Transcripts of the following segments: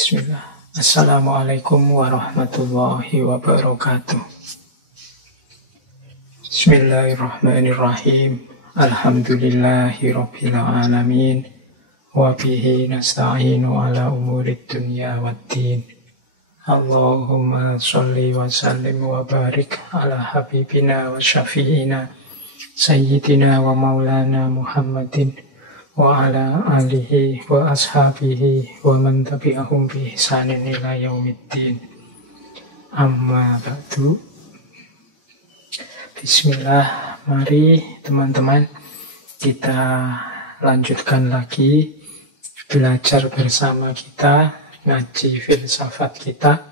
Bismillah. Assalamualaikum warahmatullahi wabarakatuh. Bismillahirrahmanirrahim. Alhamdulillahi rabbil alamin. Wa bihi nasta'inu ala umurid dunya waddin. Allahumma sholli wa sallim wa barik ala habibina wa syafi'ina sayyidina wa maulana Muhammadin wa ala alihi wa ashabihi wa man tabi'ahum bi ihsanin ila yaumiddin. Amma ba'du. Bismillah, mari teman-teman kita lanjutkan lagi belajar bersama kita, ngaji filsafat kita.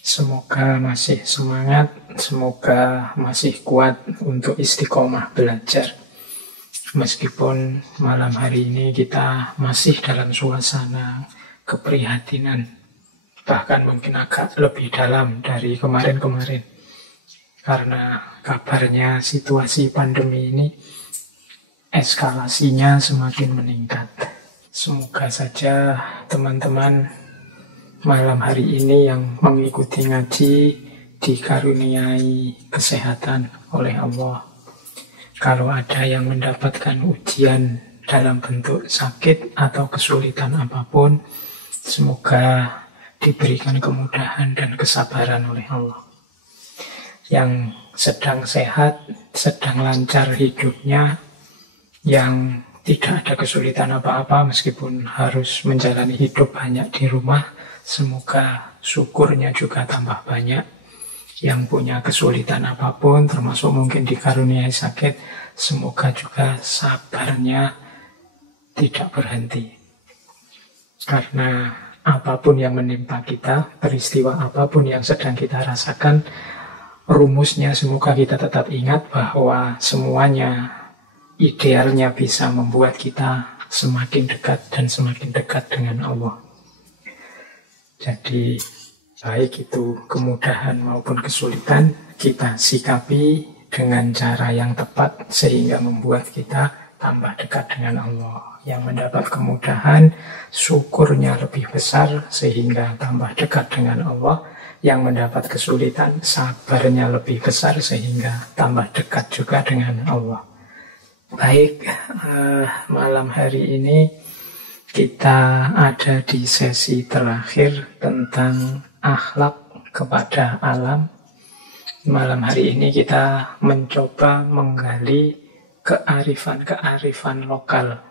Semoga masih semangat, semoga masih kuat untuk istiqomah belajar. Meskipun malam hari ini kita masih dalam suasana keprihatinan, bahkan mungkin agak lebih dalam dari kemarin-kemarin. Karena kabarnya situasi pandemi ini eskalasinya semakin meningkat. Semoga saja teman-teman malam hari ini yang mengikuti ngaji dikaruniai kesehatan oleh Allah. Kalau ada yang mendapatkan ujian dalam bentuk sakit atau kesulitan apapun, semoga diberikan kemudahan dan kesabaran oleh Allah. Yang sedang sehat, sedang lancar hidupnya, yang tidak ada kesulitan apa-apa meskipun harus menjalani hidup banyak di rumah, semoga syukurnya juga tambah banyak. Yang punya kesulitan apapun, termasuk mungkin dikaruniai sakit, semoga juga sabarnya tidak berhenti. Karena apapun yang menimpa kita, peristiwa apapun yang sedang kita rasakan, rumusnya semoga kita tetap ingat bahwa semuanya idealnya bisa membuat kita semakin dekat dan semakin dekat dengan Allah. Jadi baik itu kemudahan maupun kesulitan, kita sikapi dengan cara yang tepat sehingga membuat kita tambah dekat dengan Allah. Yang mendapat kemudahan, syukurnya lebih besar sehingga tambah dekat dengan Allah. Yang mendapat kesulitan, sabarnya lebih besar sehingga tambah dekat juga dengan Allah. Baik, malam hari ini kita ada di sesi terakhir tentang akhlak kepada alam. Malam hari ini kita mencoba menggali kearifan-kearifan lokal,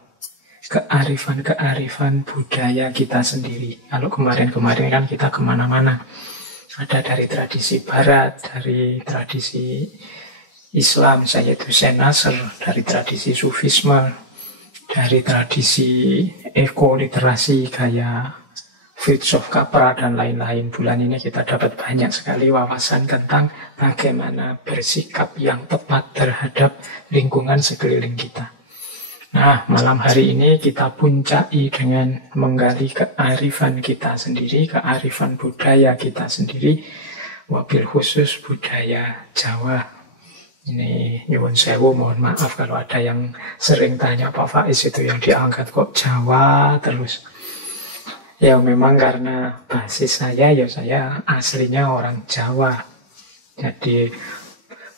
kearifan-kearifan budaya kita sendiri. Kalau kemarin-kemarin kan kita kemana-mana. Ada dari tradisi barat, dari tradisi Islam, Sayyid Hussein Nasr, dari tradisi Sufisme, dari tradisi ekoliterasi gaya Fritjof Capra dan lain-lain. Bulan ini kita dapat banyak sekali wawasan tentang bagaimana bersikap yang tepat terhadap lingkungan sekeliling kita. Nah, malam hari ini kita puncai dengan menggali kearifan kita sendiri, kearifan budaya kita sendiri, wabil khusus budaya Jawa. Ini nyuwun sewu, mohon maaf kalau ada yang sering tanya Pak Faiz itu yang diangkat kok Jawa terus. Ya memang karena basis saya aslinya orang Jawa. Jadi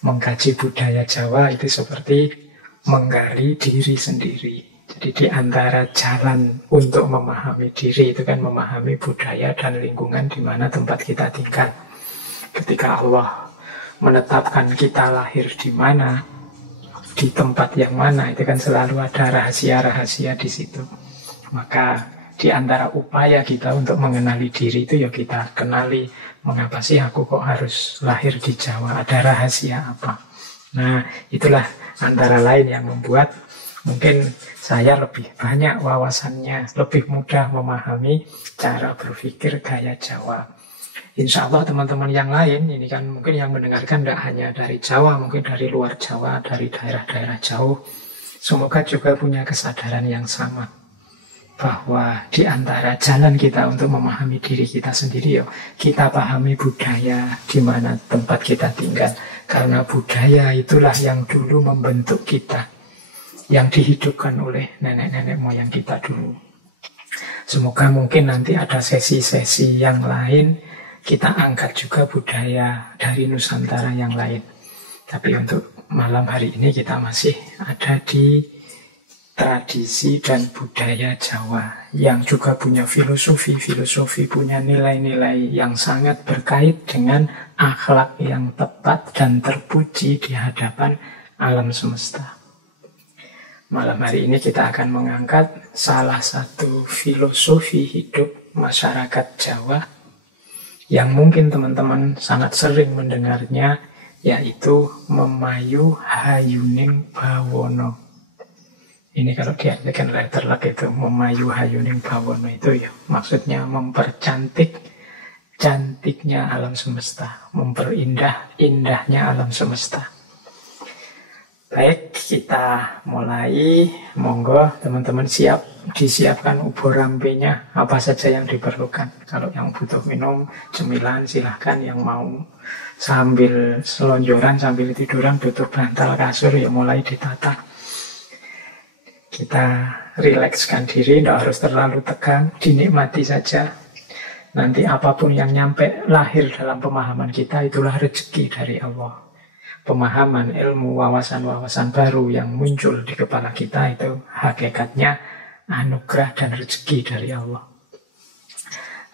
mengkaji budaya Jawa itu seperti menggali diri sendiri. Jadi di antara jalan untuk memahami diri itu kan memahami budaya dan lingkungan di mana tempat kita tinggal. Ketika Allah menetapkan kita lahir di mana, di tempat yang mana, itu kan selalu ada rahasia-rahasia di situ. Maka di antara upaya kita untuk mengenali diri itu ya kita kenali, mengapa sih aku kok harus lahir di Jawa, ada rahasia apa. Nah itulah antara lain yang membuat mungkin saya lebih banyak wawasannya, lebih mudah memahami cara berpikir gaya Jawa. Insya Allah teman-teman yang lain, ini kan mungkin yang mendengarkan tidak hanya dari Jawa, mungkin dari luar Jawa, dari daerah-daerah jauh, semoga juga punya kesadaran yang sama. Bahwa di antara jalan kita untuk memahami diri kita sendiri, kita pahami budaya di mana tempat kita tinggal. Karena budaya itulah yang dulu membentuk kita, yang dihidupkan oleh nenek-nenek moyang kita dulu. Semoga mungkin nanti ada sesi-sesi yang lain, kita angkat juga budaya dari Nusantara yang lain. Tapi untuk malam hari ini kita masih ada di tradisi dan budaya Jawa yang juga punya filosofi, punya nilai-nilai yang sangat berkait dengan akhlak yang tepat dan terpuji di hadapan alam semesta. Malam hari ini kita akan mengangkat salah satu filosofi hidup masyarakat Jawa yang mungkin teman-teman sangat sering mendengarnya, yaitu memayu hayuning bawono. Ini kalau diartikan letterlek itu memayu hayuning bawono itu ya maksudnya mempercantik cantiknya alam semesta, memperindah indahnya alam semesta. Baik, kita mulai. Monggo teman-teman disiapkan ubur rampenya, apa saja yang diperlukan. Kalau yang butuh minum, cemilan silahkan. Yang mau sambil selonjoran, sambil tiduran, butuh bantal kasur, ya mulai ditata. Kita rilekskan diri, tidak harus terlalu tegang, dinikmati saja. Nanti apapun yang nyampe lahir dalam pemahaman kita, itulah rezeki dari Allah. Pemahaman, ilmu, wawasan-wawasan baru yang muncul di kepala kita itu hakikatnya anugerah dan rezeki dari Allah.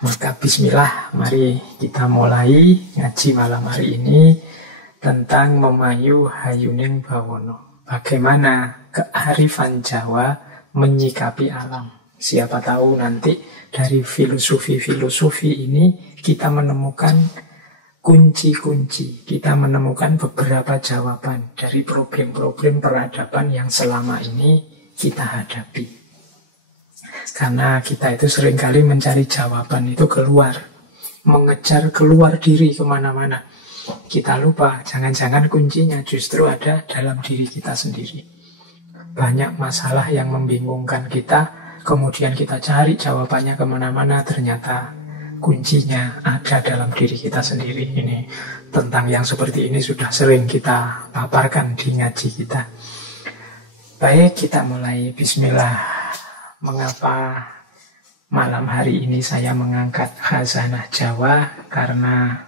Maka bismillah, mari kita mulai ngaji malam hari ini tentang memayu hayuning bawono. Bagaimana kearifan Jawa menyikapi alam. Siapa tahu nanti dari filosofi ini kita menemukan kunci-kunci, kita menemukan beberapa jawaban dari problem-problem peradaban yang selama ini kita hadapi. Karena kita itu seringkali mencari jawaban itu keluar, mengejar keluar diri kemana-mana. Kita lupa, jangan-jangan kuncinya justru ada dalam diri kita sendiri. Banyak masalah yang membingungkan kita, kemudian kita cari jawabannya kemana-mana, ternyata kuncinya ada dalam diri kita sendiri. Ini tentang yang seperti ini sudah sering kita paparkan di ngaji kita. Baik, kita mulai. Bismillah. Mengapa malam hari ini saya mengangkat khazanah Jawa? Karena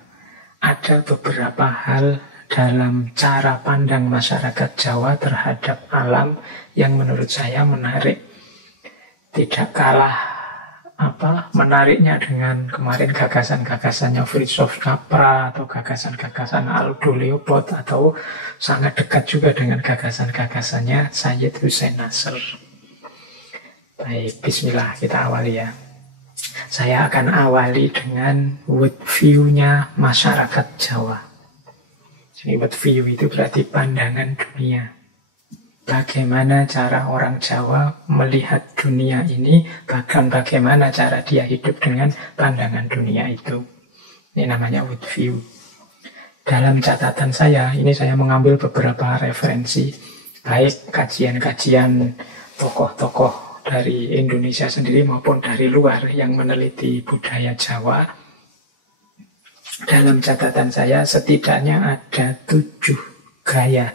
ada beberapa hal dalam cara pandang masyarakat Jawa terhadap alam yang menurut saya menarik. Tidak kalah menariknya dengan kemarin gagasan-gagasannya Fritjof Capra atau gagasan-gagasan Aldo Leopold, atau sangat dekat juga dengan gagasan-gagasannya Sayyid Hussein Nasr. Baik, bismillah, kita awali ya. Saya akan awali dengan world view-nya masyarakat Jawa. Jadi world view itu berarti pandangan dunia. Bagaimana cara orang Jawa melihat dunia ini, bahkan bagaimana cara dia hidup dengan pandangan dunia itu. Ini namanya world view. Dalam catatan saya, ini saya mengambil beberapa referensi, baik kajian-kajian tokoh-tokoh dari Indonesia sendiri maupun dari luar yang meneliti budaya Jawa. Dalam catatan saya setidaknya ada 7 gaya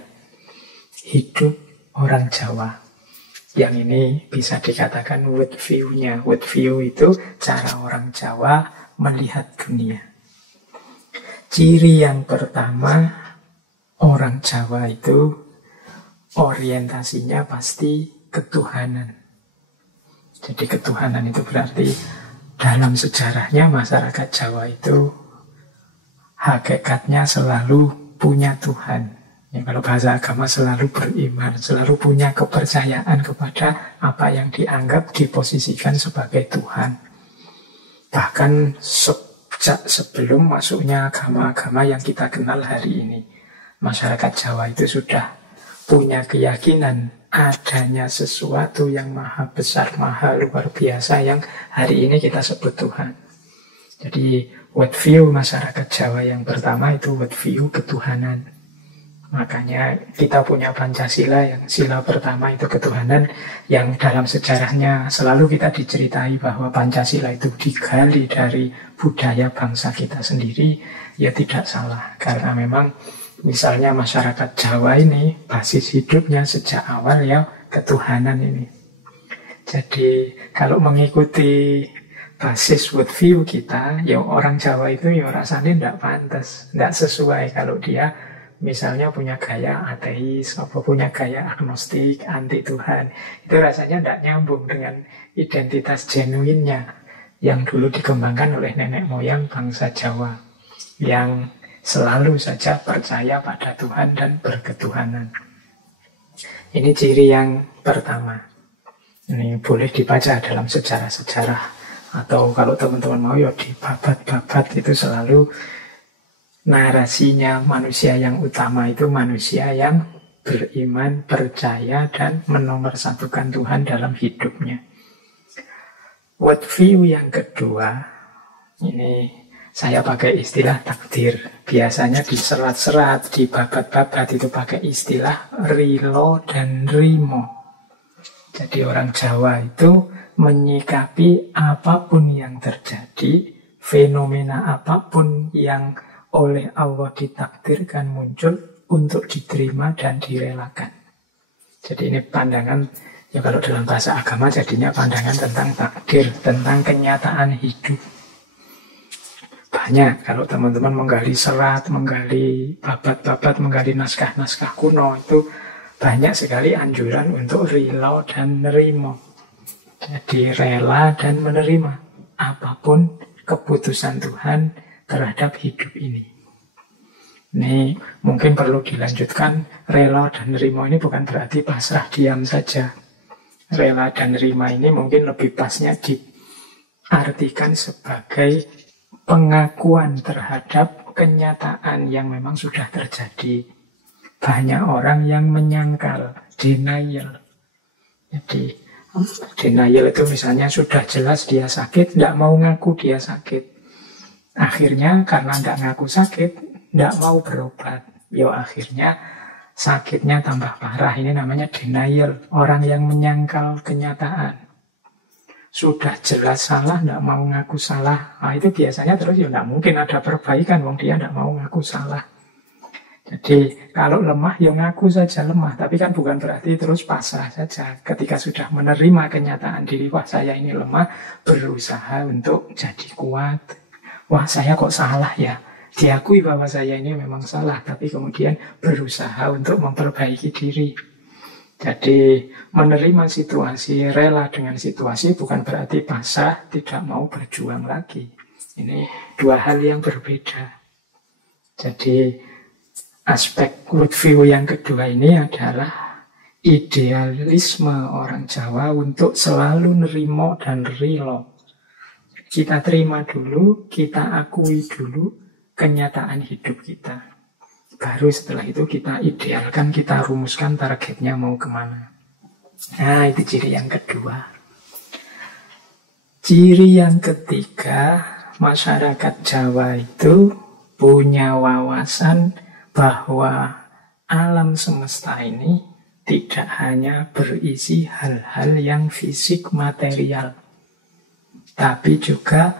hidup orang Jawa. Yang ini bisa dikatakan world view-nya. World view itu cara orang Jawa melihat dunia. Ciri yang pertama, orang Jawa itu orientasinya pasti ketuhanan. Jadi ketuhanan itu berarti dalam sejarahnya masyarakat Jawa itu hakikatnya selalu punya Tuhan. Ya, kalau bahasa agama selalu beriman, selalu punya kepercayaan kepada apa yang dianggap diposisikan sebagai Tuhan. Bahkan sejak sebelum masuknya agama-agama yang kita kenal hari ini, masyarakat Jawa itu sudah punya keyakinan adanya sesuatu yang maha besar, maha luar biasa yang hari ini kita sebut Tuhan. Jadi world view masyarakat Jawa yang pertama itu world view ketuhanan. Makanya kita punya Pancasila yang sila pertama itu ketuhanan, yang dalam sejarahnya selalu kita diceritai bahwa Pancasila itu digali dari budaya bangsa kita sendiri. Ya tidak salah, karena memang misalnya masyarakat Jawa ini basis hidupnya sejak awal ya ketuhanan ini. Jadi kalau mengikuti basis worldview kita, ya orang Jawa itu ya rasanya tidak pantas, tidak sesuai kalau dia misalnya punya gaya ateis, apa punya gaya agnostik, anti Tuhan. Itu rasanya tidak nyambung dengan identitas genuinnya yang dulu dikembangkan oleh nenek moyang bangsa Jawa, yang selalu saja percaya pada Tuhan dan berketuhanan. Ini ciri yang pertama. Ini boleh dibaca dalam sejarah-sejarah. Atau kalau teman-teman mau ya di babat-babat itu selalu narasinya manusia yang utama itu manusia yang beriman, percaya, dan menomorsatukan Tuhan dalam hidupnya. Worldview yang kedua, ini saya pakai istilah takdir. Biasanya di serat-serat, di babat-babat itu pakai istilah rilo dan rimo. Jadi orang Jawa itu menyikapi apapun yang terjadi, fenomena apapun yang oleh Allah ditakdirkan muncul untuk diterima dan direlakan. Jadi ini pandangan, ya kalau dalam bahasa agama jadinya pandangan tentang takdir, tentang kenyataan hidup. Banyak kalau teman-teman menggali serat, menggali babat-babat, menggali naskah-naskah kuno, itu banyak sekali anjuran untuk rilo dan nerimo. Jadi rela dan menerima apapun keputusan Tuhan terhadap hidup ini. Ini mungkin perlu dilanjutkan, rela dan nerima ini bukan berarti pasrah diam saja. Rela dan nerima ini mungkin lebih pasnya diartikan sebagai pengakuan terhadap kenyataan yang memang sudah terjadi. Banyak orang yang menyangkal, denial. Jadi denial itu misalnya sudah jelas dia sakit, tidak mau ngaku dia sakit. Akhirnya karena tidak ngaku sakit, tidak mau berobat. Ya akhirnya sakitnya tambah parah. Ini namanya denial. Orang yang menyangkal kenyataan. Sudah jelas salah, tidak mau ngaku salah. Nah itu biasanya terus ya tidak mungkin ada perbaikan, wong dia tidak mau ngaku salah. Jadi kalau lemah ya ngaku saja lemah, tapi kan bukan berarti terus pasrah saja. Ketika sudah menerima kenyataan diri, wah saya ini lemah, berusaha untuk jadi kuat. Wah saya kok salah ya, diakui bahwa saya ini memang salah, tapi kemudian berusaha untuk memperbaiki diri. Jadi menerima situasi, rela dengan situasi bukan berarti pasrah, tidak mau berjuang lagi. Ini dua hal yang berbeda. Jadi aspek worldview yang kedua ini adalah idealisme orang Jawa untuk selalu nerimo dan rilo. Kita terima dulu, kita akui dulu kenyataan hidup kita. Baru setelah itu kita idealkan, kita rumuskan targetnya mau kemana. Nah itu ciri yang kedua. Ciri yang ketiga, masyarakat Jawa itu punya wawasan bahwa alam semesta ini tidak hanya berisi hal-hal yang fisik material, tapi juga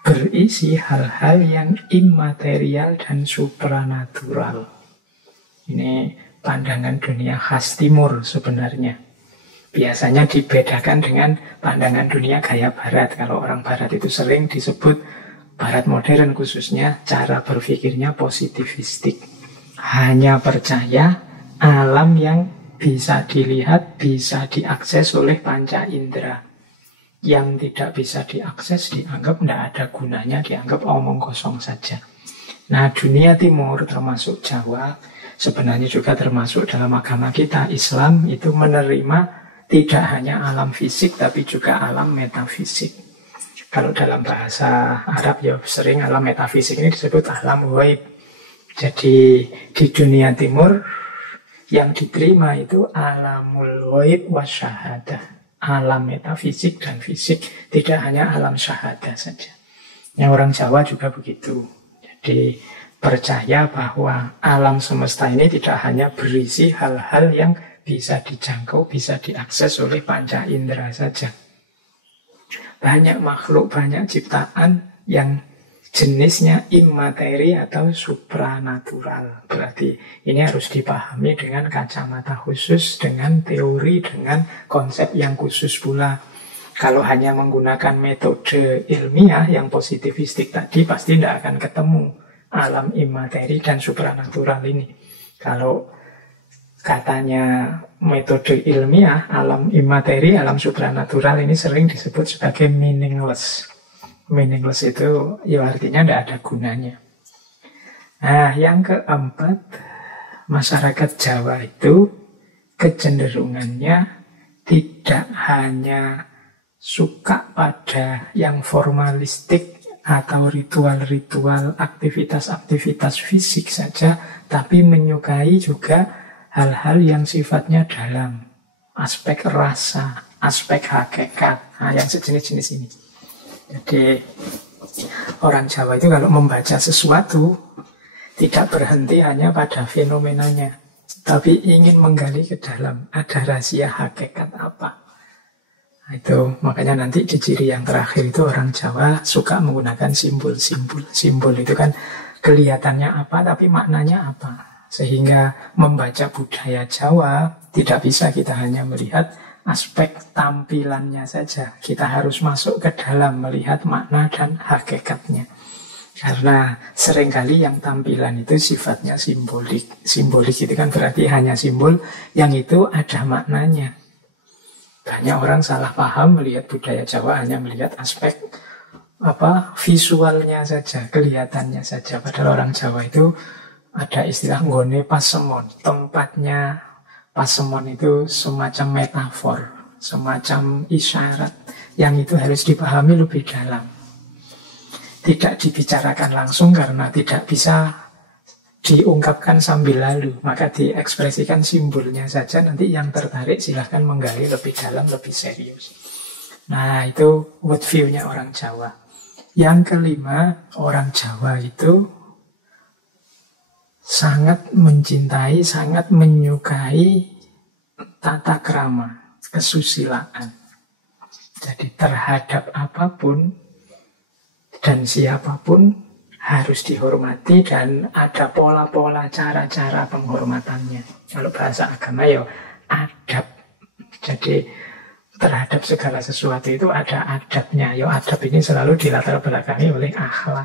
berisi hal-hal yang immaterial dan supranatural. Ini pandangan dunia khas timur sebenarnya. Biasanya dibedakan dengan pandangan dunia gaya barat. Kalau orang barat itu sering disebut, barat modern khususnya, cara berpikirnya positivistik. Hanya percaya alam yang bisa dilihat, bisa diakses oleh panca indera. Yang tidak bisa diakses dianggap tidak ada gunanya, dianggap omong kosong saja. Nah dunia timur termasuk Jawa, sebenarnya juga termasuk dalam agama kita, Islam, itu menerima tidak hanya alam fisik tapi juga alam metafisik. Kalau dalam bahasa Arab ya sering alam metafisik ini disebut alam ghaib. Jadi di dunia timur yang diterima itu alamul ghaib wasyahadah, alam metafisik dan fisik, tidak hanya alam syahadah saja. Yang orang Jawa juga begitu. Jadi percaya bahwa alam semesta ini tidak hanya berisi hal-hal yang bisa dijangkau, bisa diakses oleh panca indera saja. Banyak makhluk, banyak ciptaan yang jenisnya imateri atau supranatural. Berarti ini harus dipahami dengan kacamata khusus, dengan teori, dengan konsep yang khusus pula. Kalau hanya menggunakan metode ilmiah yang positivistik tadi, pasti tidak akan ketemu alam imateri dan supranatural ini. Kalau katanya metode ilmiah, alam imateri, alam supranatural ini sering disebut sebagai meaningless. Meaningless itu ya artinya tidak ada gunanya. Nah, yang keempat, masyarakat Jawa itu kecenderungannya tidak hanya suka pada yang formalistik atau ritual-ritual, aktivitas-aktivitas fisik saja, tapi menyukai juga hal-hal yang sifatnya dalam, aspek rasa, aspek hakikat, yang sejenis-jenis ini. Jadi orang Jawa itu kalau membaca sesuatu tidak berhenti hanya pada fenomenanya, tapi ingin menggali ke dalam, ada rahasia hakikat apa. Itu makanya nanti di ciri yang terakhir itu orang Jawa suka menggunakan simbol-simbol. Simbol itu kan kelihatannya apa tapi maknanya apa. Sehingga membaca budaya Jawa tidak bisa kita hanya melihat aspek tampilannya saja. Kita harus masuk ke dalam melihat makna dan hakikatnya. Karena seringkali yang tampilan itu sifatnya simbolik. Simbolik itu kan berarti hanya simbol yang itu ada maknanya. Banyak orang salah paham melihat budaya Jawa hanya melihat aspek visualnya saja, kelihatannya saja. Padahal orang Jawa itu ada istilah nggone pasemon. Tempatnya pasemon itu semacam metafor, semacam isyarat yang itu harus dipahami lebih dalam. Tidak dibicarakan langsung karena tidak bisa diungkapkan sambil lalu, maka diekspresikan simbolnya saja. Nanti yang tertarik silahkan menggali lebih dalam, lebih serius. Nah, itu world view-nya orang Jawa. Yang kelima, orang Jawa itu sangat mencintai, sangat menyukai tata krama, kesusilaan. Jadi terhadap apapun dan siapapun harus dihormati dan ada pola-pola cara-cara penghormatannya. Kalau bahasa agama ya adab. Jadi terhadap segala sesuatu itu ada adabnya. Ya adab ini selalu dilatar belakangi oleh akhlak.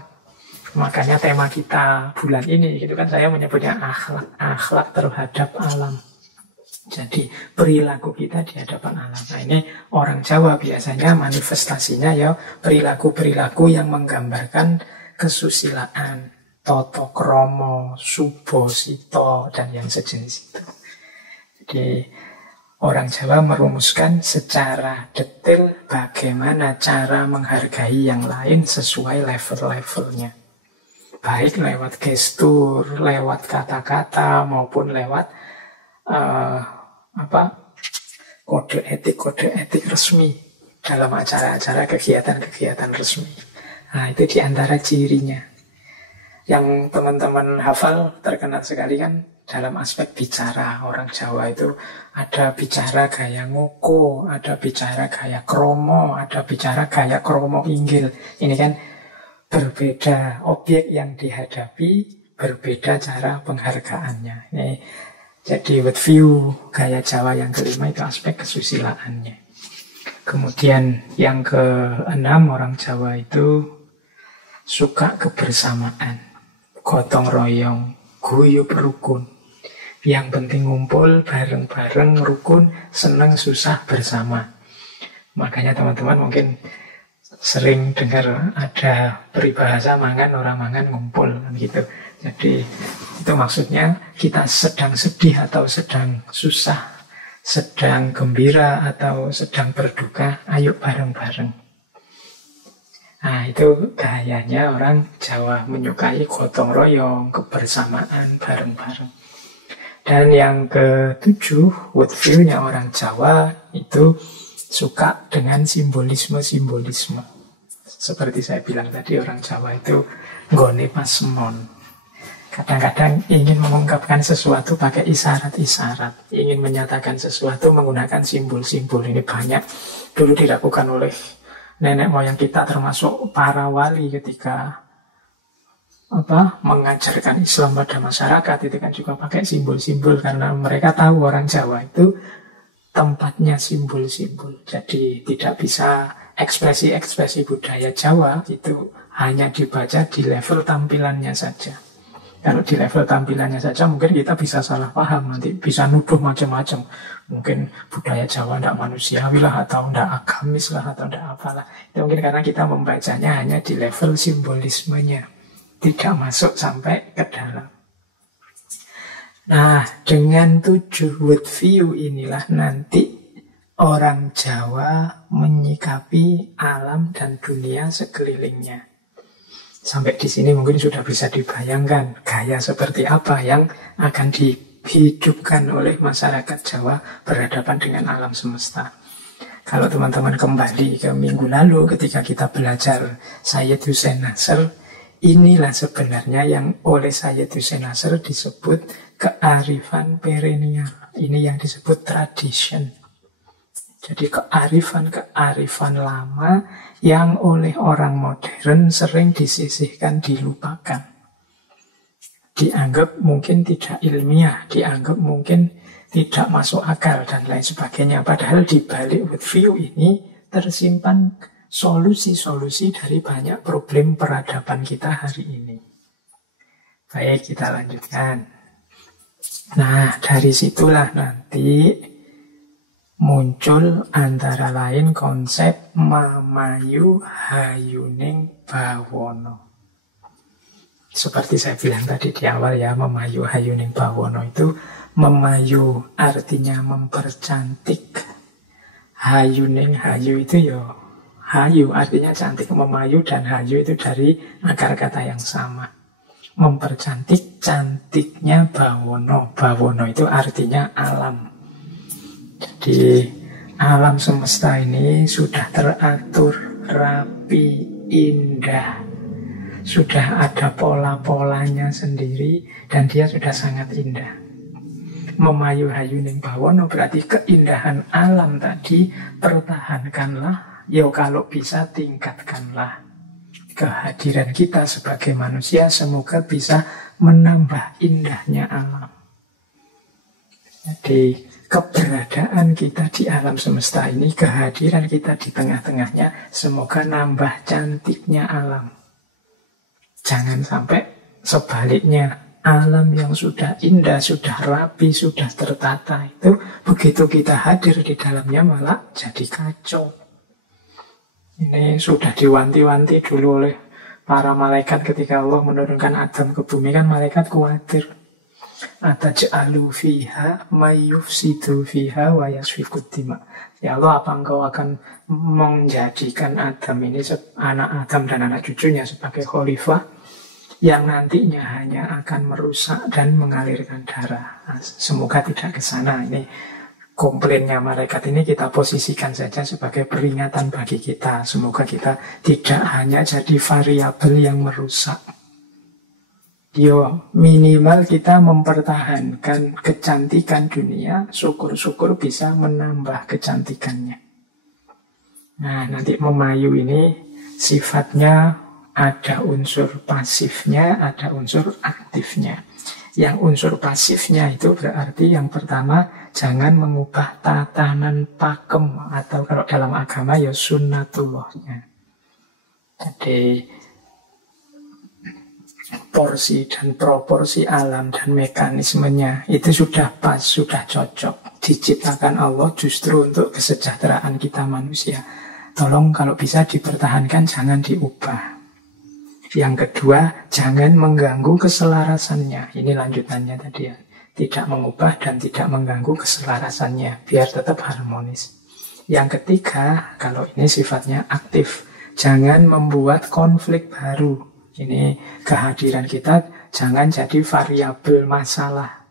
Makanya tema kita bulan ini itu kan saya menyebutnya akhlak. Akhlak terhadap alam. Jadi perilaku kita di hadapan alam. Nah ini orang Jawa biasanya manifestasinya ya perilaku-perilaku yang menggambarkan kesusilaan, toto kromo, subo, sito, dan yang sejenis itu. Jadi orang Jawa merumuskan secara detail bagaimana cara menghargai yang lain sesuai level-levelnya. Baik lewat gestur, lewat kata-kata, maupun lewat kode etik resmi dalam acara-acara kegiatan-kegiatan resmi. Nah, itu diantara cirinya. Yang teman-teman hafal terkenal sekali kan dalam aspek bicara. Orang Jawa itu ada bicara gaya ngoko, ada bicara gaya kromo, ada bicara gaya kromo inggil. Ini kan berbeda objek yang dihadapi, berbeda cara penghargaannya. Ini jadi world view gaya Jawa yang kelima itu aspek kesusilaannya. Kemudian yang keenam, orang Jawa itu suka kebersamaan, gotong royong, guyub rukun. Yang penting ngumpul bareng-bareng, rukun, senang susah bersama. Makanya teman-teman mungkin sering dengar ada peribahasa mangan orang mangan ngumpul gitu. Jadi itu maksudnya kita sedang sedih atau sedang susah, sedang gembira atau sedang berduka, ayo bareng-bareng. Nah itu gayanya orang Jawa, menyukai gotong royong, kebersamaan, bareng-bareng. Dan yang ketujuh, world view-nya orang Jawa itu suka dengan simbolisme-simbolisme. Seperti saya bilang tadi, orang Jawa itu nggone pasemon. Kadang-kadang ingin mengungkapkan sesuatu pakai isyarat-isyarat, ingin menyatakan sesuatu menggunakan simbol-simbol. Ini banyak dulu dilakukan oleh nenek moyang kita, termasuk para wali ketika mengajarkan Islam pada masyarakat itu kan juga pakai simbol-simbol, karena mereka tahu orang Jawa itu tempatnya simbol-simbol. Jadi tidak bisa ekspresi-ekspresi budaya Jawa itu hanya dibaca di level tampilannya saja. Kalau di level tampilannya saja mungkin kita bisa salah paham, nanti bisa nuduh macam-macam. Mungkin budaya Jawa tidak manusiawi lah, atau tidak agamis lah, atau tidak apalah. Itu mungkin karena kita membacanya hanya di level simbolismenya, tidak masuk sampai ke dalam. Nah, dengan 7 world view inilah nanti orang Jawa menyikapi alam dan dunia sekelilingnya. Sampai di sini mungkin sudah bisa dibayangkan gaya seperti apa yang akan dihidupkan oleh masyarakat Jawa berhadapan dengan alam semesta. Kalau teman-teman kembali ke minggu lalu ketika kita belajar Sayyid Hussein Nasr, inilah sebenarnya yang oleh Sayyid Hussein Nasr disebut kearifan perennial. Ini yang disebut tradition. Jadi kearifan lama yang oleh orang modern sering disisihkan, dilupakan. Dianggap mungkin tidak ilmiah, dianggap mungkin tidak masuk akal, dan lain sebagainya. Padahal di balik worldview ini tersimpan solusi-solusi dari banyak problem peradaban kita hari ini. Baik, kita lanjutkan. Nah, dari situlah nanti muncul antara lain konsep mamayu hayuning bawono. Seperti saya bilang tadi di awal ya, memayu hayuning bawono itu, memayu artinya mempercantik. Hayuning, hayu itu ya hayu artinya cantik, memayu dan hayu itu dari akar kata yang sama. Mempercantik, cantiknya bawono. Bawono itu artinya alam. Jadi alam semesta ini sudah teratur, rapi, indah. Sudah ada pola-polanya sendiri dan dia sudah sangat indah. Memayu hayuning bawono berarti keindahan alam tadi pertahankanlah. Ya kalau bisa tingkatkanlah. Kehadiran kita sebagai manusia semoga bisa menambah indahnya alam. Jadi keberadaan kita di alam semesta ini, kehadiran kita di tengah-tengahnya, semoga nambah cantiknya alam. Jangan sampai sebaliknya, alam yang sudah indah, sudah rapi, sudah tertata itu, begitu kita hadir di dalamnya malah jadi kacau. Ini sudah diwanti-wanti dulu oleh para malaikat ketika Allah menurunkan Adam ke bumi, kan malaikat khawatir. Ataj'alu fiha mayyufsidu fiha wa yasfikud dima. Ya Allah, apa engkau akan menjadikan Adam ini, anak Adam dan anak cucunya sebagai khalifah yang nantinya hanya akan merusak dan mengalirkan darah? Nah, semoga tidak ke sana. Ini komplainnya malaikat ini kita posisikan saja sebagai peringatan bagi kita. Semoga kita tidak hanya jadi variabel yang merusak. Yo, minimal kita mempertahankan kecantikan dunia, syukur-syukur bisa menambah kecantikannya. Nah, nanti memayu ini sifatnya ada unsur pasifnya, ada unsur aktifnya. Yang unsur pasifnya itu berarti yang pertama, jangan mengubah tatanan pakem, atau kalau dalam agama ya sunnatullahnya. Jadi porsi dan proporsi alam dan mekanismenya itu sudah pas, sudah cocok. Diciptakan Allah justru untuk kesejahteraan kita manusia. Tolong kalau bisa dipertahankan, jangan diubah. Yang kedua, jangan mengganggu keselarasannya. Ini lanjutannya tadi ya. Tidak mengubah dan tidak mengganggu keselarasannya, biar tetap harmonis. Yang ketiga, kalau ini sifatnya aktif, jangan membuat konflik baru. Ini kehadiran kita jangan jadi variabel masalah.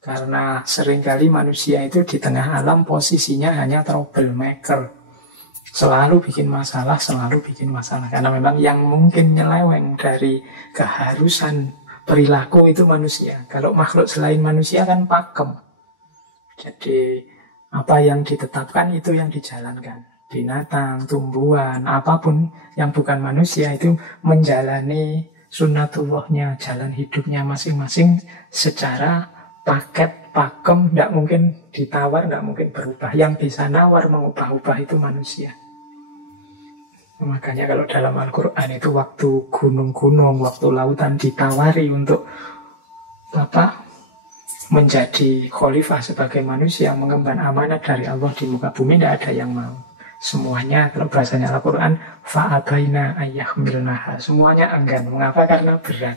Karena seringkali manusia itu di tengah alam posisinya hanya troublemaker. Selalu bikin masalah, selalu bikin masalah. Karena memang yang mungkin nyeleweng dari keharusan perilaku itu manusia. Kalau makhluk selain manusia kan pakem. Jadi apa yang ditetapkan itu yang dijalankan. Binatang, tumbuhan, apapun yang bukan manusia itu menjalani sunnatullahnya, jalan hidupnya masing-masing secara paket, pakem, tidak mungkin ditawar, tidak mungkin berubah. Yang bisa nawar, mengubah-ubah itu manusia. Makanya kalau dalam Al-Quran itu waktu gunung-gunung, waktu lautan ditawari untuk menjadi khalifah sebagai manusia, mengemban amanat dari Allah di muka bumi, tidak ada yang mau. Semuanya, kalau bahasanya Al-Quran, fa'abaina ayyahmilnaha. Semuanya enggan. Mengapa? Karena berat.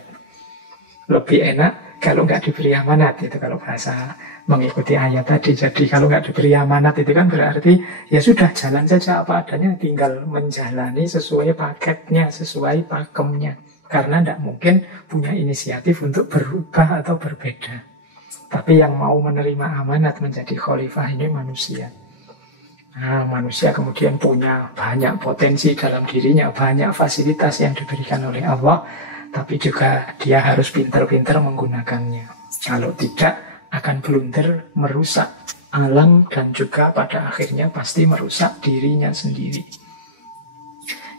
Lebih enak kalau nggak diberi amanat. Itu kalau bahasa mengikuti ayat tadi. Jadi kalau nggak diberi amanat itu kan berarti ya sudah, jalan saja apa adanya, tinggal menjalani sesuai paketnya, sesuai pakemnya. Karena tidak mungkin punya inisiatif untuk berubah atau berbeda. Tapi yang mau menerima amanat menjadi khalifah ini manusia. Nah, manusia kemudian punya banyak potensi dalam dirinya, banyak fasilitas yang diberikan oleh Allah, tapi juga dia harus pintar-pintar menggunakannya. Kalau tidak, akan blunder, merusak alam, dan juga pada akhirnya pasti merusak dirinya sendiri.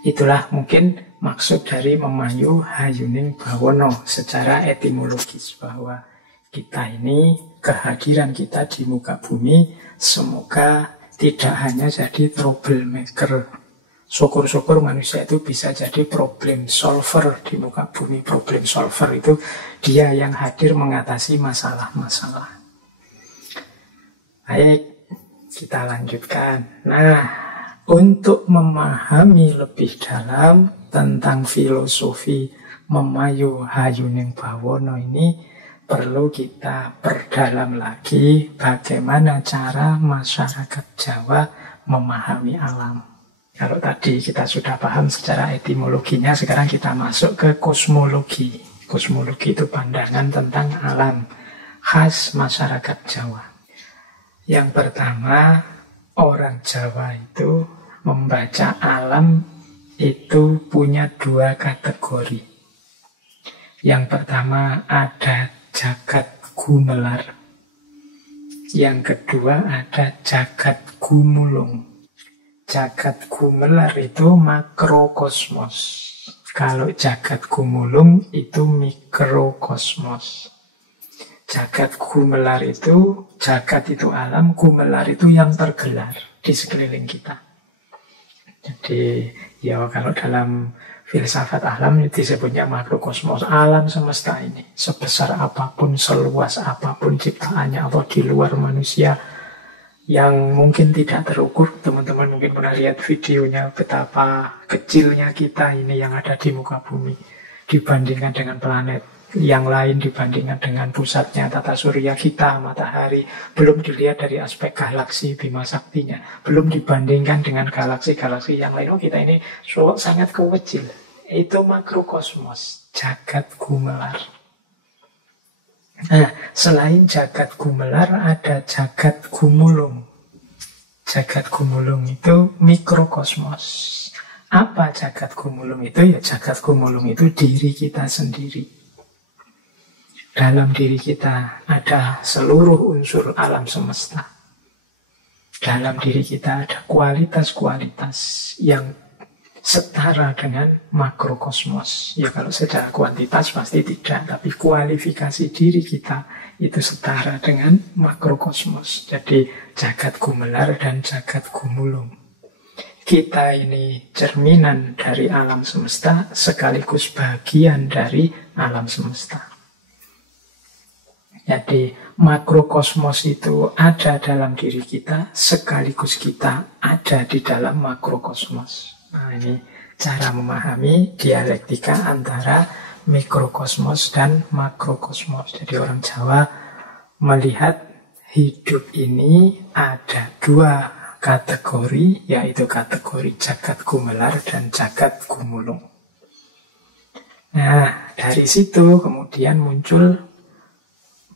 Itulah mungkin maksud dari memayu hayuning bawono secara etimologis, bahwa kita ini, kehadiran kita di muka bumi, semoga tidak hanya jadi troublemaker. Syukur-syukur manusia itu bisa jadi problem solver di muka bumi. Problem solver itu dia yang hadir mengatasi masalah-masalah. Baik, kita lanjutkan. Nah, untuk memahami lebih dalam tentang filosofi memayu hayuning bawono ini, perlu kita perdalam lagi bagaimana cara masyarakat Jawa memahami alam. Kalau tadi kita sudah paham secara etimologinya, sekarang kita masuk ke kosmologi. Kosmologi itu pandangan tentang alam khas masyarakat Jawa. Yang pertama, orang Jawa itu membaca alam itu punya dua kategori. Yang pertama ada jagat gumelar. Yang kedua ada jagat gumulung. Jagat gumelar itu makrokosmos. Kalau jagat gumulung itu mikrokosmos. Jagat gumelar itu, jagat itu alam, gumelar itu yang tergelar di sekeliling kita. Jadi ya kalau dalam filsafat alam disebutnya makrokosmos, alam semesta ini. Sebesar apapun, seluas apapun ciptaannya Allah di luar manusia yang mungkin tidak terukur. Teman-teman mungkin pernah lihat videonya betapa kecilnya kita ini yang ada di muka bumi dibandingkan dengan planet yang lain, dibandingkan dengan pusatnya tata surya kita, matahari. Belum dilihat dari aspek galaksi Bima Saktinya, belum dibandingkan dengan galaksi-galaksi yang lain. Oh, kita ini sangat kecil. Itu makrokosmos, jagat gumelar. Nah, selain jagat gumelar ada jagat gumulung. Jagat gumulung itu mikrokosmos. Apa jagat gumulung itu? Ya, jagat gumulung itu diri kita sendiri. Dalam diri kita ada seluruh unsur alam semesta. Dalam diri kita ada kualitas-kualitas yang setara dengan makrokosmos. Ya kalau secara kuantitas pasti tidak, tapi kualifikasi diri kita itu setara dengan makrokosmos. Jadi jagat gumelar dan jagat gumulung. Kita ini cerminan dari alam semesta sekaligus bagian dari alam semesta. Jadi makrokosmos itu ada dalam diri kita, sekaligus kita ada di dalam makrokosmos. Nah, ini cara memahami dialektika antara mikrokosmos dan makrokosmos. Jadi orang Jawa melihat hidup ini ada dua kategori, yaitu kategori jagat gumelar dan jagat gumulung. Nah, dari situ kemudian muncul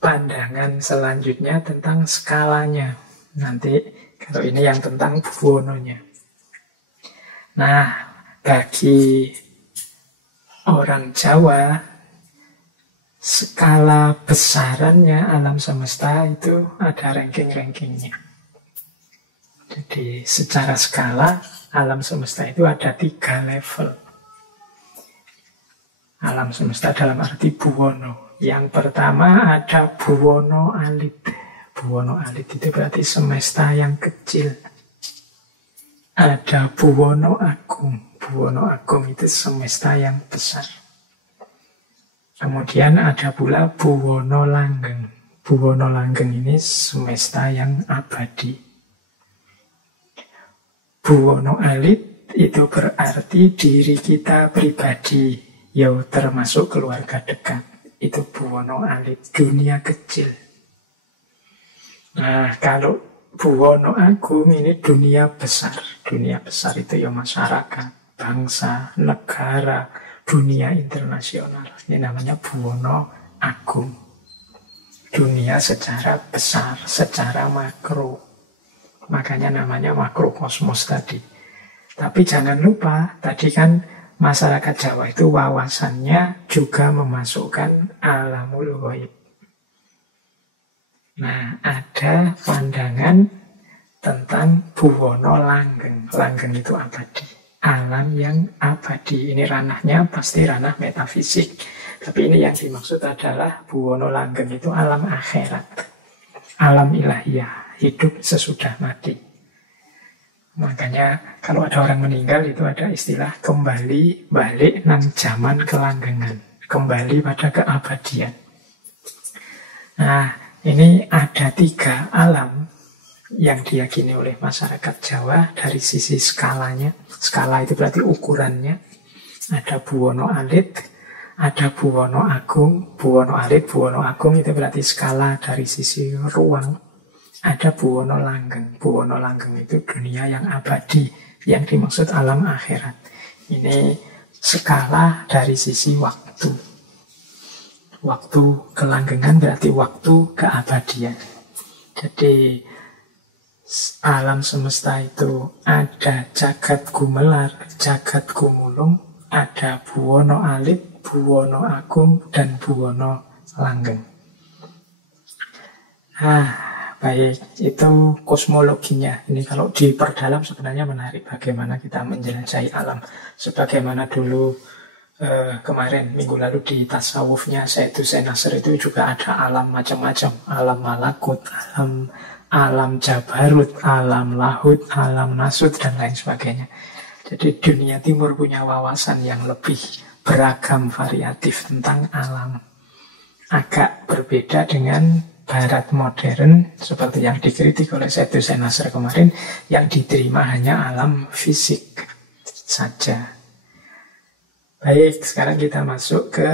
pandangan selanjutnya tentang skalanya. Nanti kalau ini yang tentang buwononya. Nah, bagi orang Jawa, skala besarannya alam semesta itu ada ranking-rankingnya. Jadi secara skala alam semesta itu ada 3 level. Alam semesta dalam arti buwono. Yang pertama ada buwono alit. Buwono alit itu berarti semesta yang kecil. Ada buwono agung. Buwono agung itu semesta yang besar. Kemudian ada pula buwono langgeng. Buwono langgeng ini semesta yang abadi. Buwono alit itu berarti diri kita pribadi, ya termasuk keluarga dekat. Itu buwono alit, dunia kecil. Nah, kalau buwono agung ini dunia besar. Dunia besar itu ya masyarakat, bangsa, negara, dunia internasional. Ini namanya buwono agung. Dunia secara besar, secara makro. Makanya namanya makrokosmos tadi. Tapi jangan lupa, tadi kan masyarakat Jawa itu wawasannya juga memasukkan alamul ghaib. Nah, ada pandangan tentang buwono langgeng. Langgeng itu abadi. Alam yang abadi. Ini ranahnya pasti ranah metafisik. Tapi ini yang dimaksud adalah buwono langgeng itu alam akhirat. Alam ilahiyah. Hidup sesudah mati. Makanya kalau ada orang meninggal itu ada istilah kembali balik nang zaman kelanggengan. Kembali pada keabadian. Nah, ini ada 3 alam yang diyakini oleh masyarakat Jawa dari sisi skalanya. Skala itu berarti ukurannya. Ada buwono alit, ada buwono agung. Buwono alit, buwono agung itu berarti skala dari sisi ruang. Ada buwono langgeng. Buwono langgeng itu dunia yang abadi, yang dimaksud alam akhirat. Ini skala dari sisi waktu. Waktu kelanggengan berarti waktu keabadian. Jadi alam semesta itu ada jagat gumelar, jagat gumulung, ada buwono alit, buwono agung, dan buwono langgeng. Baik, itu kosmologinya. Ini kalau diperdalam sebenarnya menarik bagaimana kita menjelajahi alam. Sebagaimana dulu kemarin, minggu lalu di tasawufnya Sayyidus Nasr itu juga ada alam macam-macam. Alam malakut, alam jabarut, alam lahut, alam nasut, dan lain sebagainya. Jadi dunia timur punya wawasan yang lebih beragam, variatif tentang alam. Agak berbeda dengan Barat modern, seperti yang dikritik oleh Sayyidus Nasr kemarin, yang diterima hanya alam fisik saja. Baik, sekarang kita masuk ke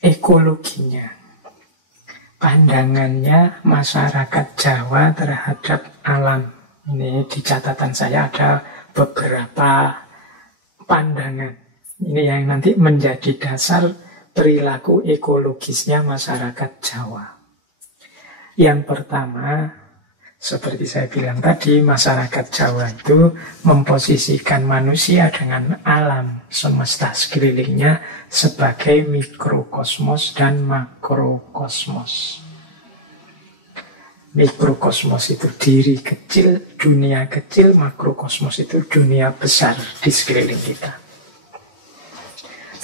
ekologinya. Pandangannya masyarakat Jawa terhadap alam. Ini di catatan saya ada beberapa pandangan. Ini yang nanti menjadi dasar perilaku ekologisnya masyarakat Jawa. Yang pertama, seperti saya bilang tadi, masyarakat Jawa itu memposisikan manusia dengan alam semesta sekelilingnya sebagai mikrokosmos dan makrokosmos. Mikrokosmos itu diri kecil, dunia kecil, makrokosmos itu dunia besar di sekeliling kita.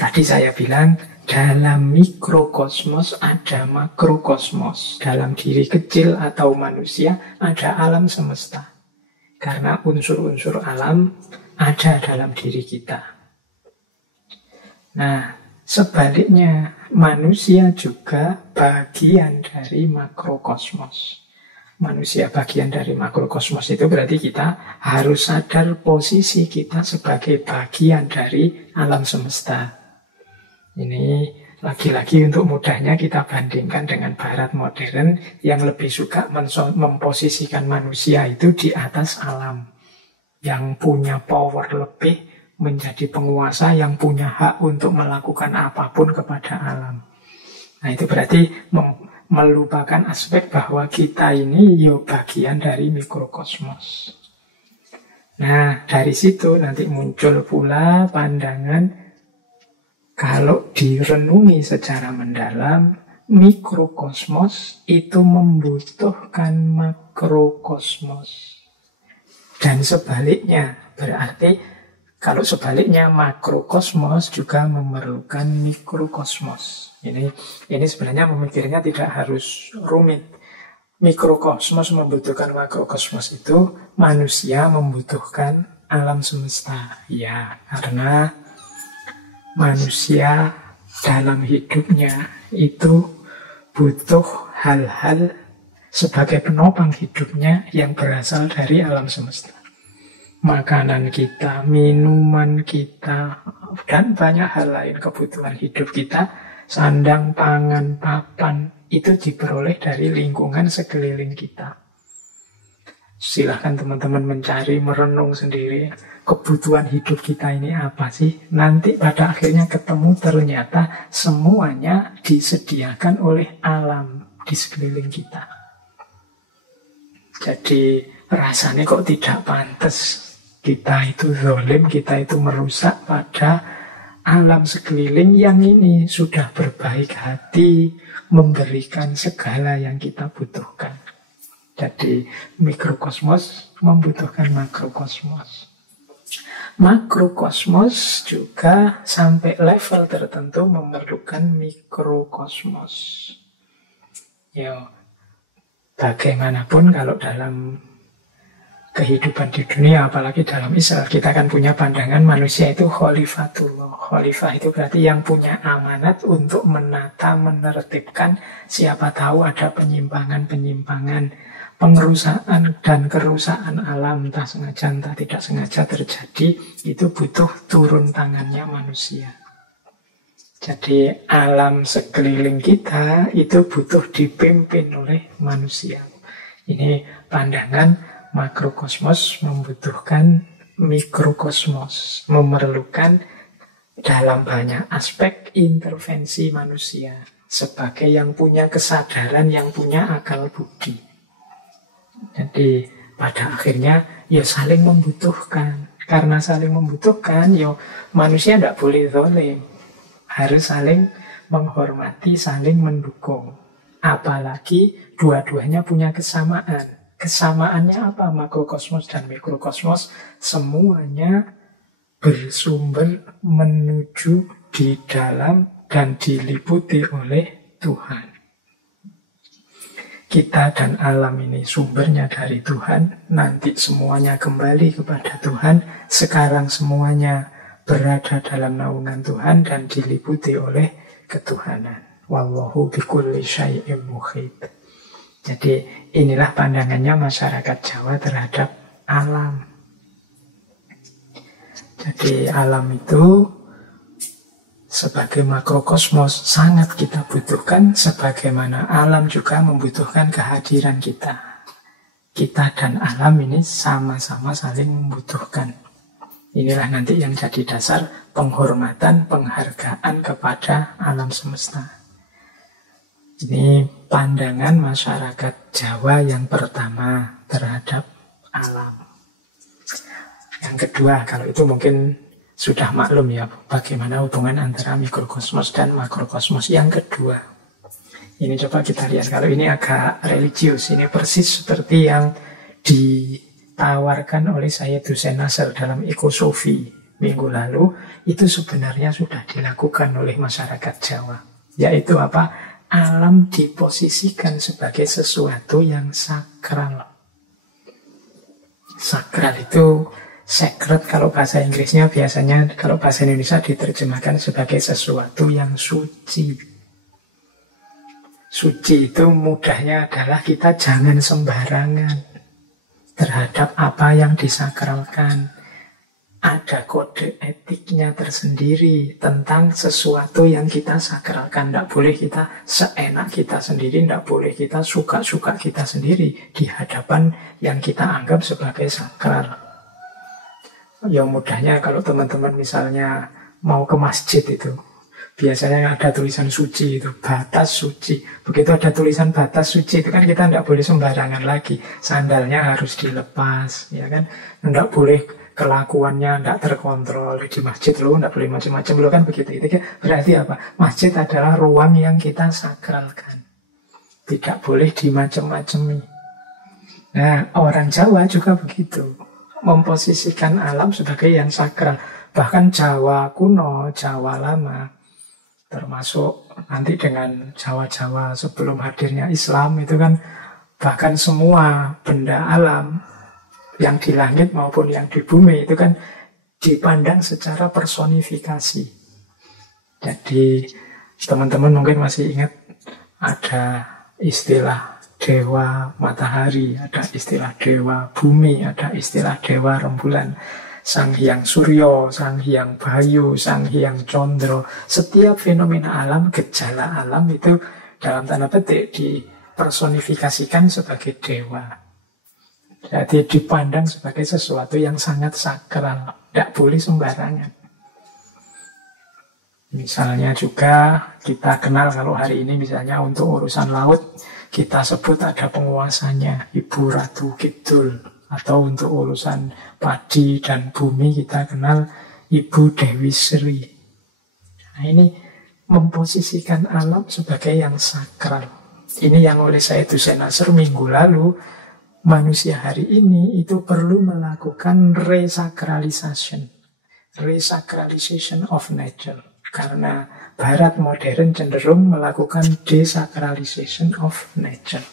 Tadi saya bilang, dalam mikrokosmos ada makrokosmos. Dalam diri kecil atau manusia ada alam semesta. Karena unsur-unsur alam ada dalam diri kita. Nah, sebaliknya manusia juga bagian dari makrokosmos. Manusia bagian dari makrokosmos itu berarti kita harus sadar posisi kita sebagai bagian dari alam semesta. Ini lagi-lagi untuk mudahnya kita bandingkan dengan Barat modern yang lebih suka memposisikan manusia itu di atas alam. Yang punya power lebih menjadi penguasa, yang punya hak untuk melakukan apapun kepada alam. Nah, itu berarti melupakan aspek bahwa kita ini bagian dari mikrokosmos. Nah, dari situ nanti muncul pula pandangan, kalau direnungi secara mendalam, mikrokosmos itu membutuhkan makrokosmos. Dan sebaliknya, berarti Kalau sebaliknya makrokosmos juga memerlukan mikrokosmos. Ini sebenarnya memikirnya tidak harus rumit. Mikrokosmos membutuhkan makrokosmos itu, manusia membutuhkan alam semesta. Ya, karena manusia dalam hidupnya itu butuh hal-hal sebagai penopang hidupnya yang berasal dari alam semesta. Makanan kita, minuman kita, dan banyak hal lain kebutuhan hidup kita, sandang, pangan, papan, itu diperoleh dari lingkungan sekeliling kita. Silahkan teman-teman mencari, merenung sendiri, kebutuhan hidup kita ini apa sih? Nanti pada akhirnya ketemu ternyata semuanya disediakan oleh alam di sekeliling kita. Jadi rasanya kok tidak pantas kita itu zalim, kita itu merusak pada alam sekeliling yang ini sudah berbaik hati, memberikan segala yang kita butuhkan. Jadi mikrokosmos membutuhkan makrokosmos. Makrokosmos juga sampai level tertentu memerlukan mikrokosmos. Ya, bagaimanapun kalau dalam kehidupan di dunia, apalagi dalam Islam, kita kan punya pandangan manusia itu khalifatullah. Khalifah itu berarti yang punya amanat untuk menata, menertibkan. Siapa tahu ada penyimpangan-penyimpangan, pengerusakan dan kerusakan alam, entah sengaja entah tidak sengaja terjadi, itu butuh turun tangannya manusia. Jadi alam sekeliling kita itu butuh dipimpin oleh manusia. Ini pandangan makrokosmos membutuhkan mikrokosmos, memerlukan dalam banyak aspek intervensi manusia sebagai yang punya kesadaran, yang punya akal budi. Jadi pada akhirnya ya saling membutuhkan. Karena saling membutuhkan, ya manusia tidak boleh zalim. Harus saling menghormati, saling mendukung. Apalagi dua-duanya punya kesamaan. Kesamaannya apa? Makrokosmos dan mikrokosmos semuanya bersumber menuju di dalam dan diliputi oleh Tuhan. Kita dan alam ini sumbernya dari Tuhan, nanti semuanya kembali kepada Tuhan, sekarang semuanya berada dalam naungan Tuhan dan diliputi oleh ketuhanan. Wallahu bikulli syai'im muhit. Jadi inilah pandangannya masyarakat Jawa terhadap alam. Jadi alam itu sebagai makrokosmos sangat kita butuhkan, sebagaimana alam juga membutuhkan kehadiran kita. Kita dan alam ini sama-sama saling membutuhkan. Inilah nanti yang jadi dasar penghormatan, penghargaan kepada alam semesta. Ini pandangan masyarakat Jawa yang pertama terhadap alam. Yang kedua, kalau itu mungkin sudah maklum ya, bagaimana hubungan antara mikrokosmos dan makrokosmos. Yang kedua, ini coba kita lihat. Kalau ini agak religius, ini persis seperti yang ditawarkan oleh Syed Hussein Nasr dalam Ekosofi minggu lalu. Itu sebenarnya sudah dilakukan oleh masyarakat Jawa. Yaitu apa? Alam diposisikan sebagai sesuatu yang sakral. Sakral itu sacred kalau bahasa Inggrisnya, biasanya kalau bahasa Indonesia diterjemahkan sebagai sesuatu yang suci. Suci itu mudahnya adalah kita jangan sembarangan terhadap apa yang disakralkan. Ada kode etiknya tersendiri tentang sesuatu yang kita sakralkan. Tidak boleh kita seenak kita sendiri, tidak boleh kita suka-suka kita sendiri di hadapan yang kita anggap sebagai sakral. Ya mudahnya kalau teman-teman misalnya mau ke masjid itu, biasanya ada tulisan suci itu, batas suci. Begitu ada tulisan batas suci itu kan kita tidak boleh sembarangan lagi. Sandalnya harus dilepas, ya kan? Tidak boleh kelakuannya tidak terkontrol di masjid, lo tidak boleh macam-macam, lo kan begitu. Itu berarti apa? Masjid adalah ruang yang kita sakralkan, tidak boleh dimacam-macami. Nah, orang Jawa juga begitu. memposisikan alam sebagai yang sakral. Bahkan Jawa kuno, Jawa lama, termasuk nanti dengan Jawa-Jawa sebelum hadirnya Islam itu kan, bahkan semua benda alam yang di langit maupun yang di bumi itu kan dipandang secara personifikasi. Jadi teman-teman mungkin masih ingat ada istilah dewa matahari, ada istilah dewa bumi, ada istilah dewa rembulan, Sang Hyang Suryo, Sang Hyang Bayu, Sang Hyang Condro. Setiap fenomena alam, gejala alam itu dalam tanda petik dipersonifikasikan sebagai dewa. Jadi dipandang sebagai sesuatu yang sangat sakral, tidak boleh sembarangan. Misalnya juga kita kenal kalau hari ini misalnya untuk urusan laut, kita sebut ada penguasanya, Ibu Ratu Kidul. Atau untuk urusan padi dan bumi kita kenal Ibu Dewi Sri. Nah, ini memposisikan alam sebagai yang sakral. Ini yang oleh Syed Hussein Nasr minggu lalu, manusia hari ini itu perlu melakukan resacralization of nature. Karena Barat modern cenderung melakukan desacralization of nature.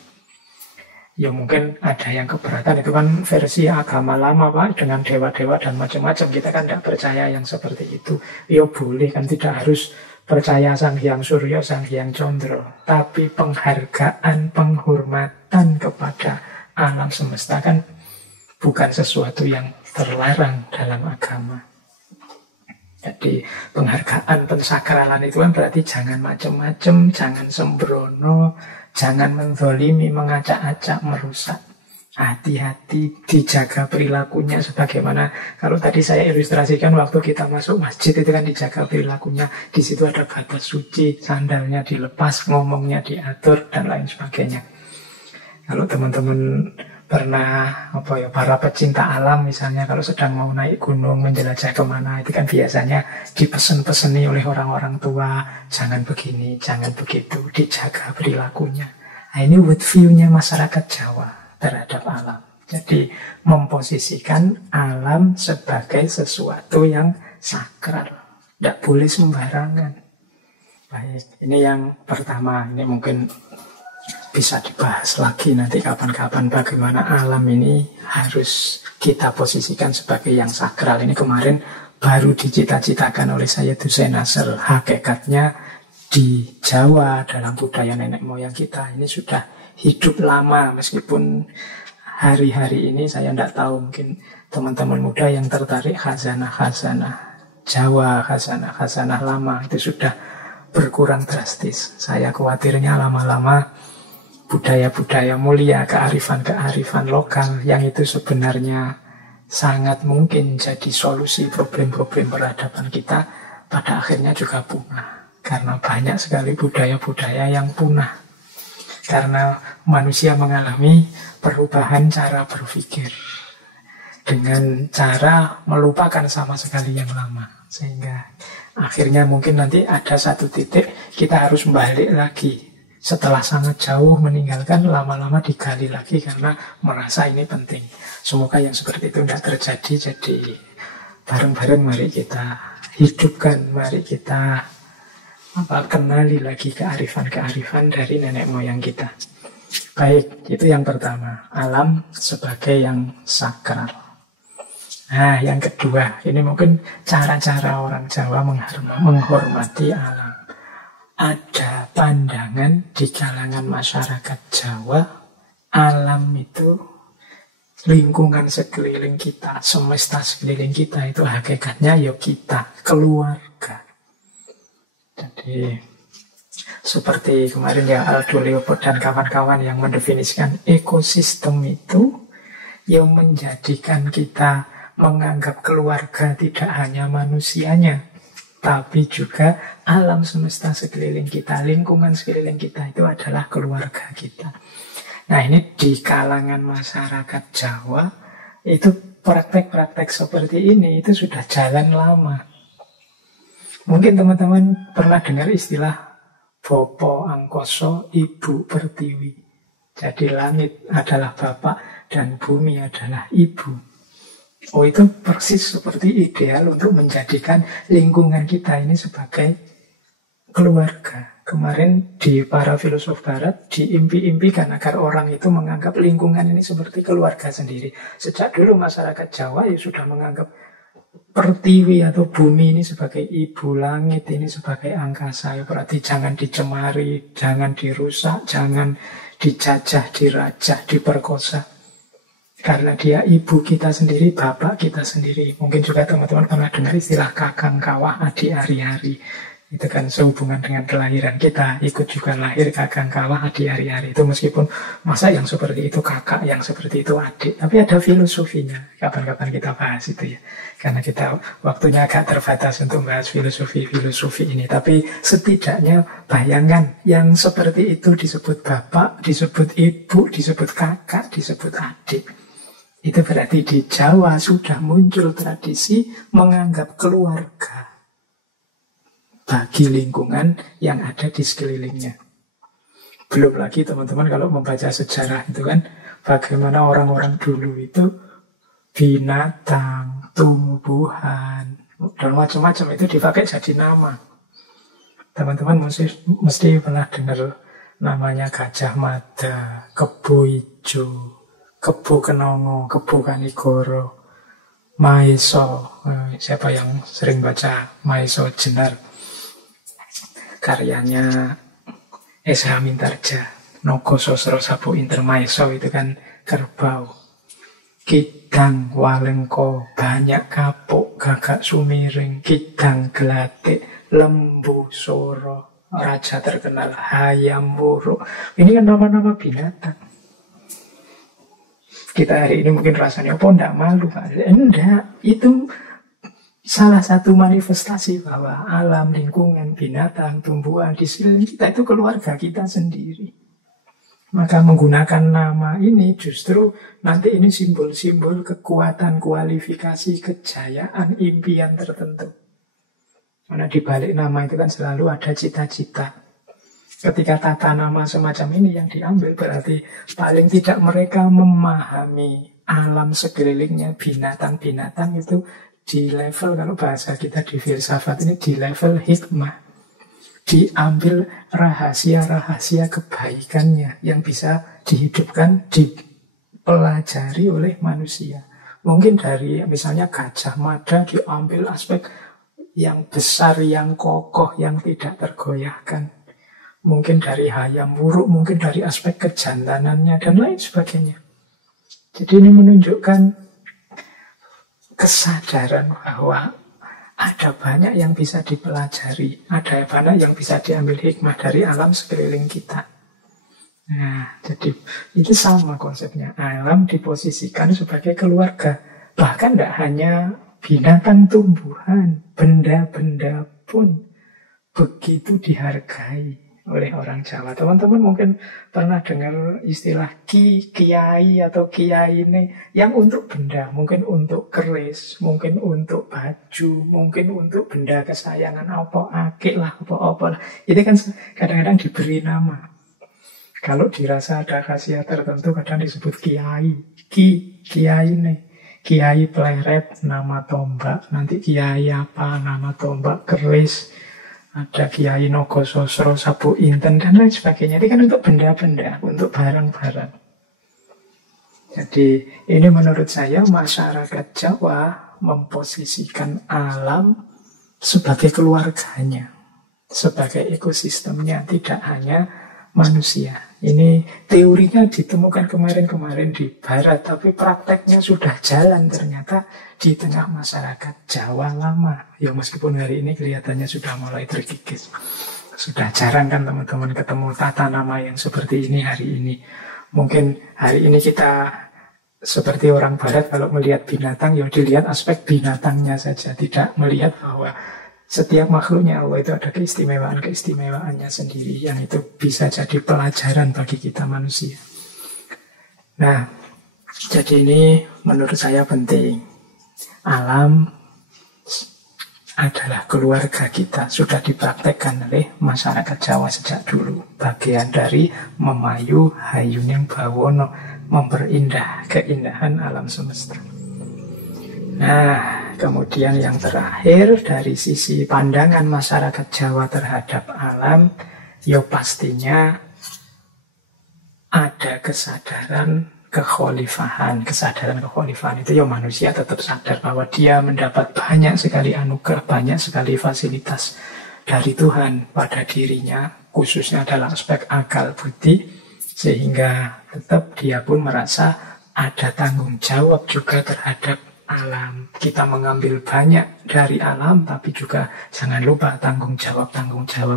Ya mungkin ada yang keberatan, itu kan versi agama lama Pak, dengan dewa-dewa dan macam-macam. Kita kan tidak percaya yang seperti itu. Ya boleh kan, tidak harus percaya Sang Hyang Suryo, Sang Hyang Condro. Tapi penghargaan, penghormatan kepada alam semesta kan bukan sesuatu yang terlarang dalam agama. Jadi penghargaan, pensakralan itu kan berarti jangan macam-macam, jangan sembrono, jangan menzolimi, mengacak-acak, merusak. Hati-hati, dijaga perilakunya. Sebagaimana kalau tadi saya ilustrasikan waktu kita masuk masjid itu kan dijaga perilakunya. Di situ ada batas suci, sandalnya dilepas, ngomongnya diatur, dan lain sebagainya. Kalau teman-teman pernah para pecinta alam misalnya, kalau sedang mau naik gunung menjelajah kemana, itu kan biasanya dipesen-peseni oleh orang-orang tua, jangan begini, jangan begitu, dijaga perilakunya. Nah, ini world view-nya masyarakat Jawa terhadap alam. Jadi memposisikan alam sebagai sesuatu yang sakral, tidak boleh sembarangan. Baik, ini yang pertama. Ini mungkin bisa dibahas lagi nanti kapan-kapan bagaimana alam ini harus kita posisikan sebagai yang sakral. Ini kemarin baru dicita-citakan oleh Syed Hussein Nasr. Hakikatnya di Jawa dalam budaya nenek moyang kita ini sudah hidup lama, meskipun hari-hari ini saya tidak tahu, mungkin teman-teman muda yang tertarik khazanah-khazanah Jawa, khazanah-khazanah lama itu sudah berkurang drastis. Saya khawatirnya lama-lama budaya-budaya mulia, kearifan-kearifan lokal yang itu sebenarnya sangat mungkin jadi solusi problem-problem peradaban kita, pada akhirnya juga punah. Karena banyak sekali budaya-budaya yang punah. Karena manusia mengalami perubahan cara berpikir dengan cara melupakan sama sekali yang lama. Sehingga akhirnya mungkin nanti ada satu titik kita harus balik lagi. Setelah sangat jauh meninggalkan, lama-lama digali lagi karena merasa ini penting. Semoga yang seperti itu tidak terjadi. Jadi bareng-bareng mari kita hidupkan, mari kita kenali lagi kearifan-kearifan dari nenek moyang kita. Baik, itu yang pertama, alam sebagai yang sakral. Nah, yang kedua, ini mungkin cara-cara orang Jawa menghormati alam. Ada pandangan di kalangan masyarakat Jawa, alam itu, lingkungan sekeliling kita, semesta sekeliling kita itu hakikatnya ya kita, keluarga. Jadi seperti kemarin ya Aldo Leopold dan kawan-kawan yang mendefinisikan ekosistem itu yang menjadikan kita menganggap keluarga tidak hanya manusianya, tapi juga alam semesta sekeliling kita, lingkungan sekeliling kita itu adalah keluarga kita. Nah, ini di kalangan masyarakat Jawa itu praktek-praktek seperti ini itu sudah jalan lama. Mungkin teman-teman pernah dengar istilah Bopo Angkoso, Ibu Pertiwi. Jadi langit adalah bapak dan bumi adalah ibu. Oh, itu persis seperti ideal untuk menjadikan lingkungan kita ini sebagai keluarga. Kemarin di para filosof barat diimpi-impikan agar orang itu menganggap lingkungan ini seperti keluarga sendiri. Sejak dulu masyarakat Jawa ya sudah menganggap pertiwi atau bumi ini sebagai ibu, langit ini sebagai angkasa. Ya, berarti jangan dicemari, jangan dirusak, jangan dijajah, dirajah, diperkosa. Karena dia ibu kita sendiri, bapak kita sendiri. Mungkin juga teman-teman pernah dengar istilah kakang kawah, adik ari-ari. Itu kan sehubungan dengan kelahiran kita. Ikut juga lahir kakang kawah, adik ari-ari. Itu meskipun masa yang seperti itu kakak, yang seperti itu adik. Tapi ada filosofinya. Kapan-kapan kita bahas itu ya. Karena kita waktunya agak terbatas untuk bahas filosofi ini. Tapi setidaknya bayangkan yang seperti itu disebut bapak, disebut ibu, disebut kakak, disebut adik. Itu berarti di Jawa sudah muncul tradisi menganggap keluarga bagi lingkungan yang ada di sekelilingnya. Belum lagi teman-teman kalau membaca sejarah itu kan, bagaimana orang-orang dulu itu binatang, tumbuhan, dan macam-macam itu dipakai jadi nama. Teman-teman mesti pernah dengar namanya Gajah Mada, Kebo Ijo, Kebo Kenongo, Kebo Kanigoro, Maeso. Siapa yang sering baca Maeso Jenar? Karyanya S.H. Mintarja, Nogo Sosro Sabu Intermaiso, itu kan kerbau. Kidang walengko, banyak kapuk, gagak sumiring, kidang gelatik, lembu soro, raja terkenal, hayam wuruk. Ini kan nama-nama binatang. Kita hari ini mungkin rasanya, oh enggak malu Pak. Enggak, itu salah satu manifestasi bahwa alam, lingkungan, binatang, tumbuhan di sekeliling kita itu keluarga kita sendiri. Maka menggunakan nama ini justru nanti ini simbol-simbol kekuatan, kualifikasi, kejayaan, impian tertentu. Karena di balik nama itu kan selalu ada cita-cita. Ketika tata nama semacam ini yang diambil, berarti paling tidak mereka memahami alam sekelilingnya, binatang-binatang itu di level, kalau bahasa kita di filsafat ini, di level hikmah. Diambil rahasia-rahasia kebaikannya yang bisa dihidupkan, dipelajari oleh manusia. Mungkin dari misalnya Gajah Mada diambil aspek yang besar, yang kokoh, yang tidak tergoyahkan. Mungkin dari hayam wuruk, mungkin dari aspek kejantanannya, dan lain sebagainya. Jadi ini menunjukkan kesadaran bahwa ada banyak yang bisa dipelajari, ada banyak yang bisa diambil hikmah dari alam sekeliling kita. Nah, jadi itu sama konsepnya. Alam diposisikan sebagai keluarga. Bahkan tidak hanya binatang, tumbuhan, benda-benda pun begitu dihargai oleh orang Jawa. Teman-teman mungkin pernah dengar istilah kiai atau kiai ini yang untuk benda, mungkin untuk keris, mungkin untuk baju, mungkin untuk benda kesayangan apa akik lah, apa-apa lah. Itu kan kadang-kadang diberi nama. Kalau dirasa ada khasiat tertentu kadang disebut kiai. Kiai ini. Kiai pleret, nama tombak. Nanti kiai apa, nama tombak, keris. Ada Kiai Nogo Sosro, Sabu Inten, dan lain sebagainya. Ini kan untuk benda-benda, untuk barang-barang. Jadi ini menurut saya masyarakat Jawa memposisikan alam sebagai keluarganya, sebagai ekosistemnya, tidak hanya manusia. Ini teorinya ditemukan kemarin-kemarin di Barat, tapi prakteknya sudah jalan ternyata di tengah masyarakat Jawa lama. Ya meskipun hari ini kelihatannya sudah mulai terkikis. Sudah jarang kan teman-teman ketemu tata nama yang seperti ini hari ini. Mungkin hari ini kita seperti orang Barat kalau melihat binatang, ya dilihat aspek binatangnya saja. Tidak melihat bahwa setiap makhluknya Allah itu ada keistimewaan-keistimewaannya sendiri yang itu bisa jadi pelajaran bagi kita manusia. Nah, jadi ini menurut saya penting. Alam adalah keluarga kita, sudah dipraktekkan oleh masyarakat Jawa sejak dulu. Bagian dari memayu hayuning bawono, memperindah keindahan alam semesta. Nah, kemudian yang terakhir dari sisi pandangan masyarakat Jawa terhadap alam, ya pastinya ada kesadaran kekhalifahan. Kesadaran kekhalifahan itu ya manusia tetap sadar bahwa dia mendapat banyak sekali anugerah, banyak sekali fasilitas dari Tuhan pada dirinya, khususnya dalam aspek akal budi, sehingga tetap dia pun merasa ada tanggung jawab juga terhadap alam. Kita mengambil banyak dari alam, tapi juga jangan lupa tanggung jawab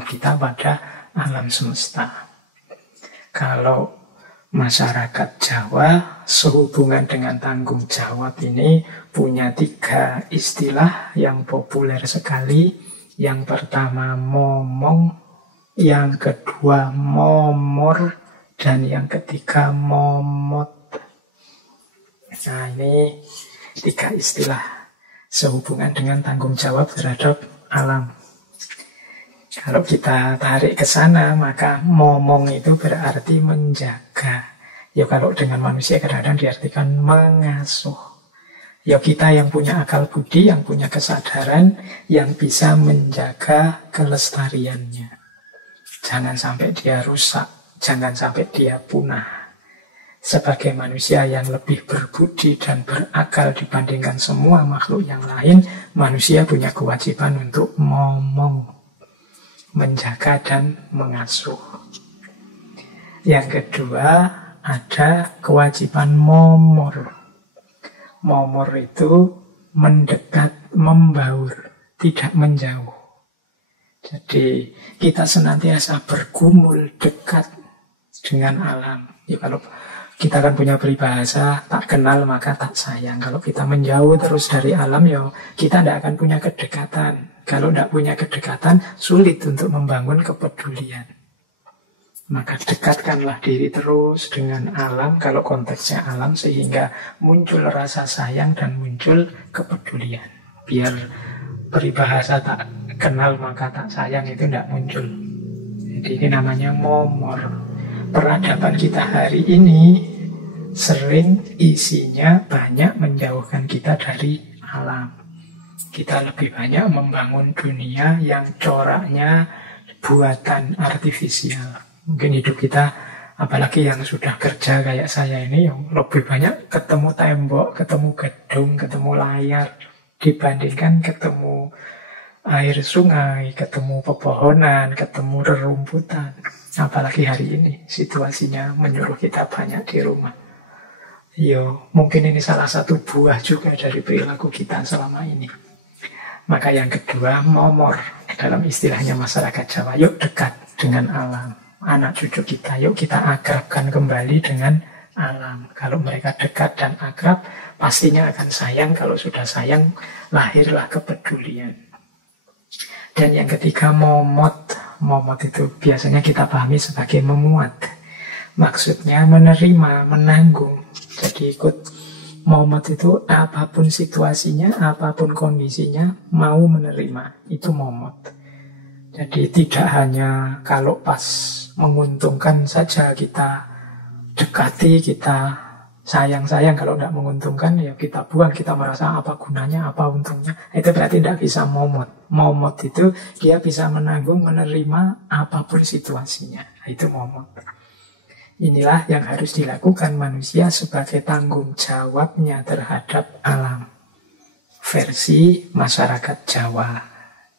kita pada alam semesta. Kalau masyarakat Jawa sehubungan dengan tanggung jawab ini punya 3 istilah yang populer sekali. Yang pertama momong, yang kedua momor, dan yang ketiga momot. Nah, ini 3 istilah sehubungan dengan tanggung jawab terhadap alam. Kalau kita tarik ke sana, maka momong itu berarti menjaga. Ya kalau dengan manusia kadang-kadang diartikan mengasuh. Ya kita yang punya akal budi, yang punya kesadaran, yang bisa menjaga kelestariannya. Jangan sampai dia rusak, jangan sampai dia punah. Sebagai manusia yang lebih berbudi dan berakal dibandingkan semua makhluk yang lain, manusia punya kewajiban untuk momong, menjaga dan mengasuh. Yang kedua, ada kewajiban momor. Momor itu mendekat, membaur, tidak menjauh. Jadi kita senantiasa bergumul dekat dengan alam. Ya, kalau kita kan punya peribahasa, tak kenal maka tak sayang. Kalau kita menjauh terus dari alam, ya kita tidak akan punya kedekatan. Kalau tidak punya kedekatan, sulit untuk membangun kepedulian. Maka dekatkanlah diri terus dengan alam, kalau konteksnya alam, sehingga muncul rasa sayang dan muncul kepedulian. Biar peribahasa tak kenal maka tak sayang itu tidak muncul. Jadi ini namanya momor. Peradaban kita hari ini sering isinya banyak menjauhkan kita dari alam. Kita lebih banyak membangun dunia yang coraknya buatan artifisial. Mungkin hidup kita, apalagi yang sudah kerja kayak saya ini, yang lebih banyak ketemu tembok, ketemu gedung, ketemu layar, dibandingkan ketemu air sungai, ketemu pepohonan, ketemu rerumputan. Apalagi hari ini situasinya menyuruh kita banyak di rumah. Yo, mungkin ini salah satu buah juga dari perilaku kita selama ini. Maka yang kedua, momor. Dalam istilahnya masyarakat Jawa, yuk dekat dengan alam. Anak cucu kita, yuk kita akrabkan kembali dengan alam. Kalau mereka dekat dan akrab, pastinya akan sayang. Kalau sudah sayang, lahirlah kepedulian. Dan yang ketiga, momot. Momot itu biasanya kita pahami sebagai memuat. Maksudnya menerima, menanggung. Jadi ikut momot itu apapun situasinya, apapun kondisinya, mau menerima. Itu momot. Jadi tidak hanya kalau pas menguntungkan saja kita dekati, kita sayang-sayang. Kalau tidak menguntungkan ya kita buang, kita merasa apa gunanya, apa untungnya. Itu berarti tidak bisa momot. Momot itu dia bisa menanggung, menerima apapun situasinya. Itu momot. Inilah yang harus dilakukan manusia sebagai tanggung jawabnya terhadap alam. Versi masyarakat Jawa.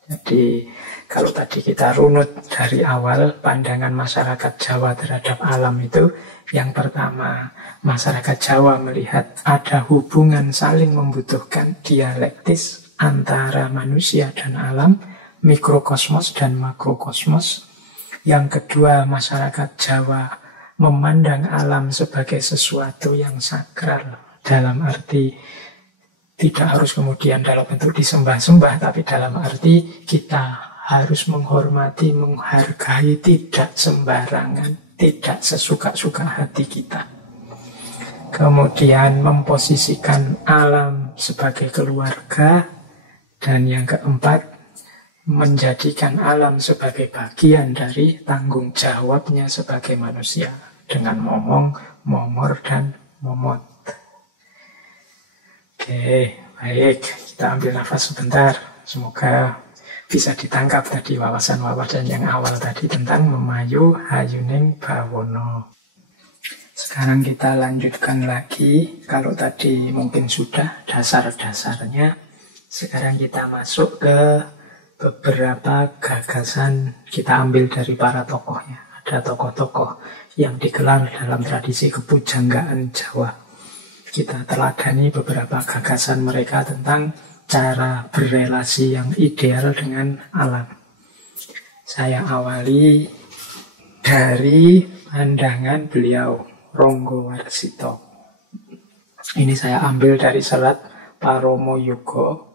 Jadi kalau tadi kita runut dari awal pandangan masyarakat Jawa terhadap alam itu, yang pertama, masyarakat Jawa melihat ada hubungan saling membutuhkan dialektis antara manusia dan alam, mikrokosmos dan makrokosmos. Yang kedua, masyarakat Jawa memandang alam sebagai sesuatu yang sakral, dalam arti tidak harus kemudian dalam bentuk disembah-sembah, tapi dalam arti kita harus menghormati, menghargai, tidak sembarangan, tidak sesuka-suka hati kita. Kemudian memposisikan alam sebagai keluarga. Dan yang keempat, menjadikan alam sebagai bagian dari tanggung jawabnya sebagai manusia. Dengan momong, momor, dan momot. Oke, Baik, kita ambil nafas sebentar. Semoga bisa ditangkap tadi wawasan-wawasan yang awal tadi tentang memayu hayuning bawono. Sekarang kita lanjutkan lagi. Kalau tadi mungkin sudah dasar-dasarnya, sekarang kita masuk ke beberapa gagasan. Kita ambil dari para tokohnya. Ada tokoh-tokoh yang digelar dalam tradisi kepujanggaan Jawa. Kita teladani beberapa gagasan mereka tentang cara berrelasi yang ideal dengan alam. Saya awali dari pandangan beliau, Ronggo Warsito. Ini saya ambil dari serat Paromo Yugo.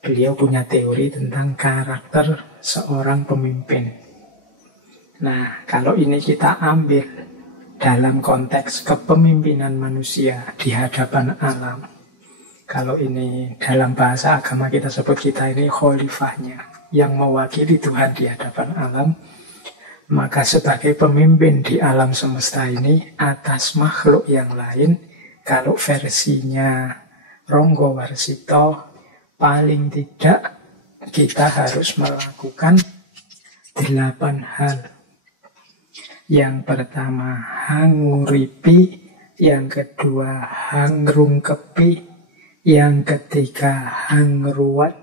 Beliau punya teori tentang karakter seorang pemimpin. Nah, kalau ini kita ambil dalam konteks kepemimpinan manusia di hadapan alam. Kalau ini dalam bahasa agama kita sebut kita ini khalifahnya, yang mewakili Tuhan di hadapan alam. Maka sebagai pemimpin di alam semesta ini atas makhluk yang lain, kalau versinya Ronggo Warsito, paling tidak kita harus melakukan 8 hal. Yang pertama hanguripi, yang kedua hangrungkepi, yang ketiga hangruat,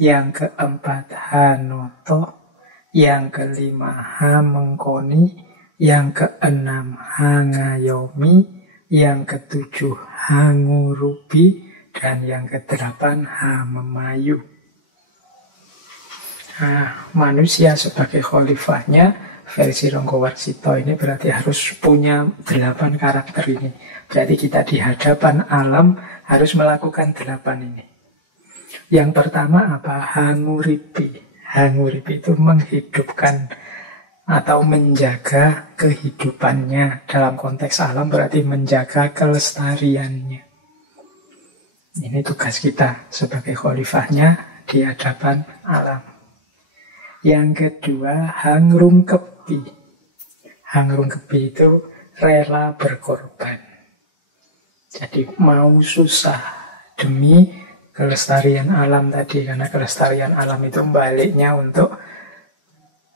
yang keempat hanoto, yang kelima hamengkoni, yang keenam hangayomi, yang ketujuh hangurubi, dan yang kedelapan hamemayu. Nah, manusia sebagai khalifahnya versi Ronggo Warsito ini berarti harus punya 8 karakter ini. Berarti kita di hadapan alam harus melakukan 8 ini. Yang pertama apa? Hanguripi. Hanguripi itu menghidupkan atau menjaga kehidupannya. Dalam konteks alam berarti menjaga kelestariannya. Ini tugas kita sebagai khalifahnya di hadapan alam. Yang kedua, hangrungkepi. Hangrungkepi itu rela berkorban. Jadi mau susah demi kelestarian alam tadi. Karena kelestarian alam itu baliknya untuk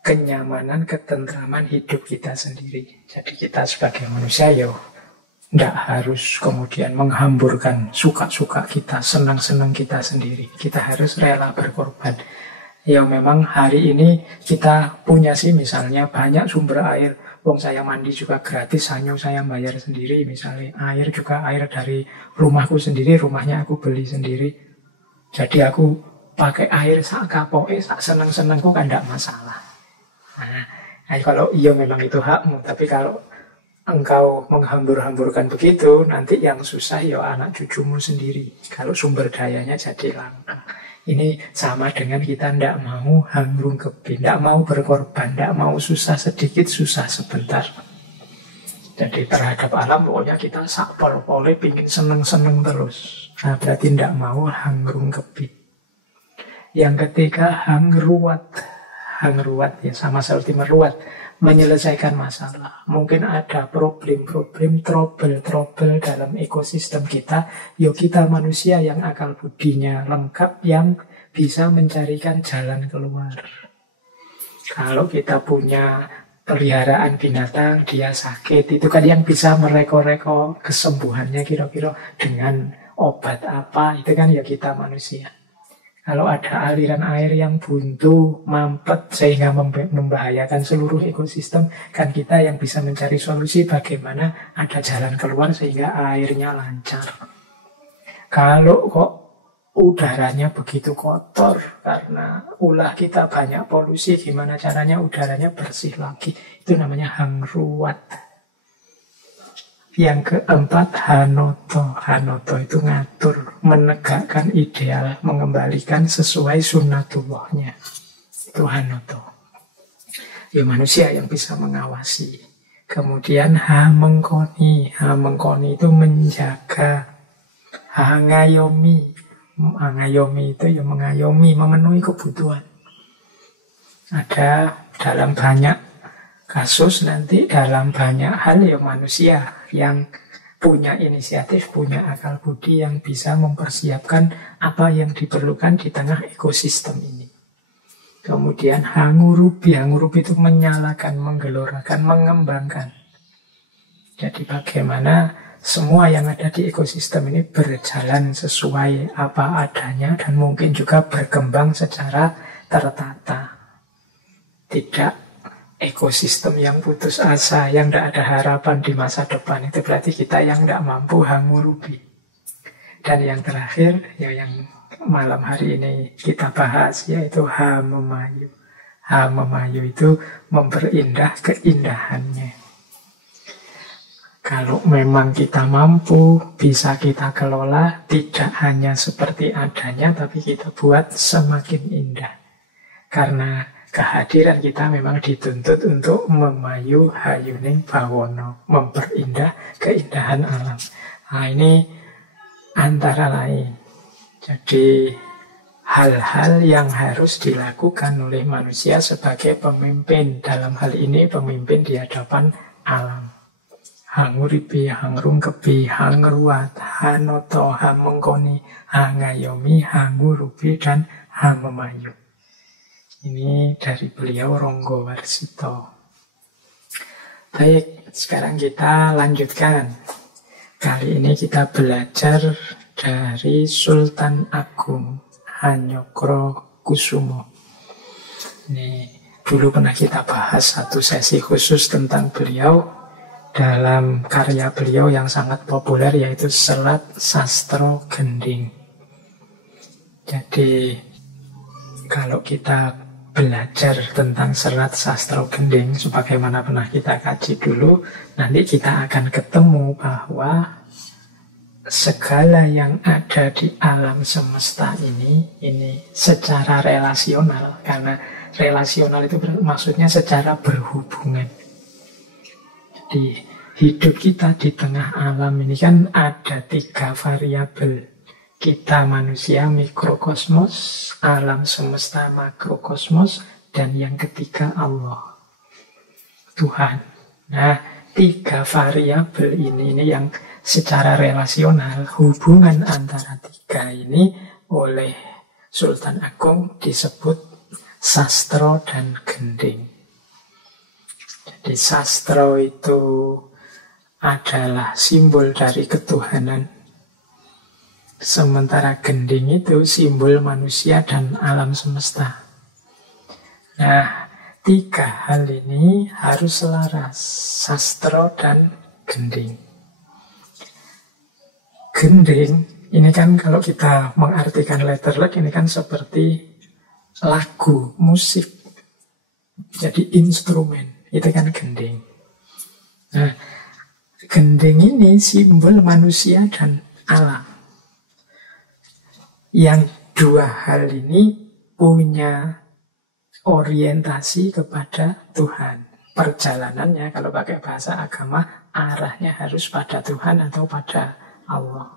kenyamanan, ketentraman hidup kita sendiri. Jadi kita sebagai manusia tidak harus kemudian menghamburkan suka-suka kita, senang-senang kita sendiri. Kita harus rela berkorban. Ya memang hari ini kita punya sih misalnya banyak sumber air. Wong saya mandi juga gratis, hanya saya bayar sendiri. Misalnya air juga air dari rumahku sendiri, rumahnya aku beli sendiri. Jadi aku pakai air sak kapoke, sak seneng-senengku kan tidak masalah. Nah, kalau iya memang itu hakmu. Tapi kalau engkau menghambur-hamburkan begitu, nanti yang susah ya anak cucumu sendiri. Kalau sumber dayanya jadi langka. Ini sama dengan kita tidak mau hangrungkepi, tidak mau berkorban, tidak mau susah sedikit, susah sebentar. Jadi terhadap alam pokoknya kita sakpol-pole pingin seneng-seneng terus. Nah berarti tidak mau hangrungkepi. Yang ketiga hangruat. Hangruat ya sama seperti meruat, menyelesaikan masalah. Mungkin ada problem-problem, trouble dalam ekosistem kita. Yuk kita manusia yang akal budinya lengkap, yang bisa mencarikan jalan keluar. Kalau kita punya peliharaan binatang, dia sakit, itu kan yang bisa mereko-reko kesembuhannya kira-kira dengan obat apa, itu kan ya kita manusia. Kalau ada aliran air yang buntu, mampet, sehingga membahayakan seluruh ekosistem, kan kita yang bisa mencari solusi bagaimana ada jalan keluar sehingga airnya lancar. Kalau kok udaranya begitu kotor, karena ulah kita banyak polusi, gimana caranya udaranya bersih lagi? Itu namanya hangruat. Yang keempat, hanoto. Hanoto itu ngatur, menegakkan ideal, mengembalikan sesuai sunnatullahnya. Itu hanoto. Ya manusia yang bisa mengawasi. Kemudian hamengkoni. Hamengkoni itu menjaga. Hangayomi. Mengayomi itu ya mengayomi, memenuhi kebutuhan. Ada dalam banyak kasus nanti, dalam banyak hal ya manusia yang punya inisiatif, punya akal budi yang bisa mempersiapkan apa yang diperlukan di tengah ekosistem ini. Kemudian hangurubi itu menyalakan, menggelorakan, mengembangkan. Jadi bagaimana semua yang ada di ekosistem ini berjalan sesuai apa adanya dan mungkin juga berkembang secara tertata. Tidak ekosistem yang putus asa, yang tidak ada harapan di masa depan. Itu berarti kita yang tidak mampu hangurubi. Dan yang terakhir, ya yang malam hari ini kita bahas, yaitu hamemayu. Hamemayu itu memperindah keindahannya. Kalau memang kita mampu, bisa kita kelola, tidak hanya seperti adanya, tapi kita buat semakin indah. Karena kehadiran kita memang dituntut untuk memayu hayuning bawono, memperindah keindahan alam. Nah, ini antara lain. Jadi hal-hal yang harus dilakukan oleh manusia sebagai pemimpin. Dalam hal ini pemimpin di hadapan alam. Hanguripi, hangrungkepi, hangruat, hanoto, hamengkoni, hangayomi, hangurupi, dan hamemayu. Ini dari beliau Ronggo Warsito. Baik, sekarang kita lanjutkan. Kali ini kita belajar dari Sultan Agung Hanyokro Kusumo. Ini dulu pernah kita bahas satu sesi khusus tentang beliau dalam karya beliau yang sangat populer, yaitu Selat Sastro Gending. Jadi kalau kita belajar tentang Selat Sastro Gending, sebagaimana pernah kita kaji dulu, nanti kita akan ketemu bahwa segala yang ada di alam semesta ini secara relasional. Karena relasional itu maksudnya secara berhubungan. Di hidup kita di tengah alam ini kan ada 3 variabel. Kita manusia mikrokosmos, alam semesta makrokosmos, dan yang ketiga Allah, Tuhan. Nah, 3 variabel ini yang secara relasional, hubungan antara 3 ini oleh Sultan Agung disebut sastro dan gending. Jadi sastro itu adalah simbol dari ketuhanan. Sementara gending itu simbol manusia dan alam semesta. Nah, 3 hal ini harus selaras, sastro dan gending. Gending, ini kan kalau kita mengartikan letterlek, ini kan seperti lagu, musik. Jadi instrumen. Itu kan gending. Nah, gending ini simbol manusia dan alam. Yang 2 hal ini punya orientasi kepada Tuhan. Perjalanannya, kalau pakai bahasa agama, arahnya harus pada Tuhan atau pada Allah.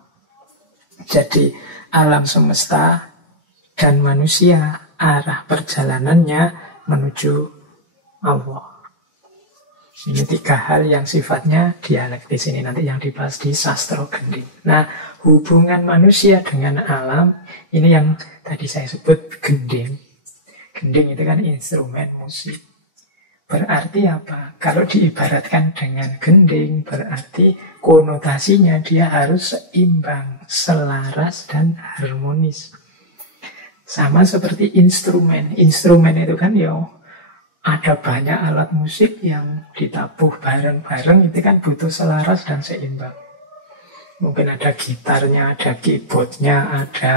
Jadi alam semesta dan manusia, arah perjalanannya menuju Allah. Ini 3 hal yang sifatnya dialektis, ini nanti yang dibahas di Sastro Gending. Nah, hubungan manusia dengan alam, ini yang tadi saya sebut gending. Gending itu kan instrumen musik. Berarti apa? Kalau diibaratkan dengan gending, berarti konotasinya dia harus seimbang, selaras, dan harmonis. Sama seperti instrumen. Instrumen itu kan ada banyak alat musik yang ditabuh bareng-bareng, itu kan butuh selaras dan seimbang. Mungkin ada gitarnya, ada keyboardnya, ada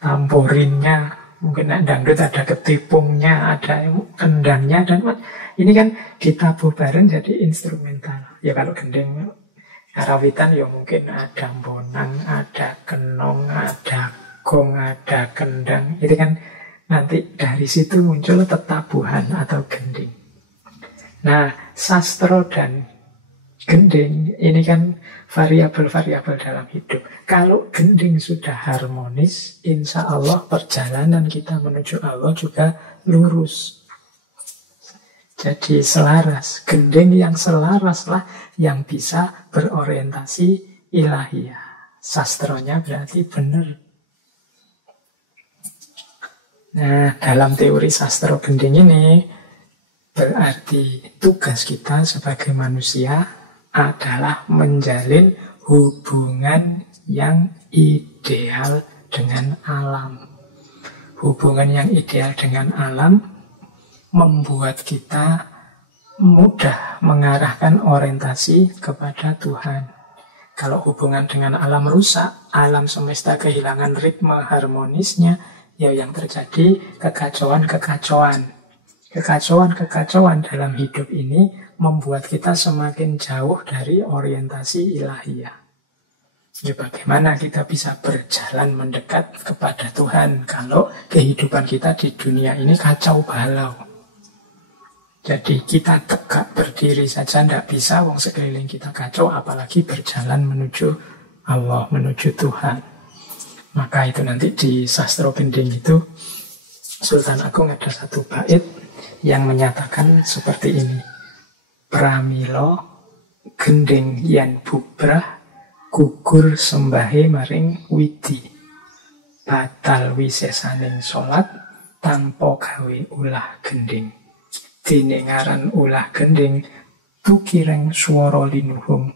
tamborinnya, mungkin dangdut ada ketipungnya, ada kendangnya, dan ini kan ditabuh bareng jadi instrumental. Ya kalau gending karawitan mungkin ada bonang, ada kenong, ada gong, ada kendang. Itu kan nanti dari situ muncul tetabuhan atau gending. Nah, sastro dan gending ini kan variabel-variabel dalam hidup. Kalau gending sudah harmonis, insya Allah perjalanan kita menuju Allah juga lurus. Jadi selaras. Gending yang selaras lah yang bisa berorientasi ilahiyah. Sastronya berarti benar. Nah, dalam teori sastro gending ini berarti tugas kita sebagai manusia adalah menjalin hubungan yang ideal dengan alam. Hubungan yang ideal dengan alam membuat kita mudah mengarahkan orientasi kepada Tuhan. Kalau hubungan dengan alam rusak, alam semesta kehilangan ritme harmonisnya, ya yang terjadi kekacauan-kekacauan. Kekacauan-kekacauan dalam hidup ini membuat kita semakin jauh dari orientasi ilahiyah. Ya, bagaimana kita bisa berjalan mendekat kepada Tuhan kalau kehidupan kita di dunia ini kacau balau. Jadi kita tegak berdiri saja tidak bisa, wong sekeliling kita kacau, apalagi berjalan menuju Allah, menuju Tuhan. Maka itu nanti di sastro gending itu Sultan Agung ada satu bait yang menyatakan seperti ini. Pramila gending yen bubrah gugur sembahe maring widi. Batal wisesaning salat tanpa gawe ulah gending. Dene ngaran ulah gending tukireng swara linuhung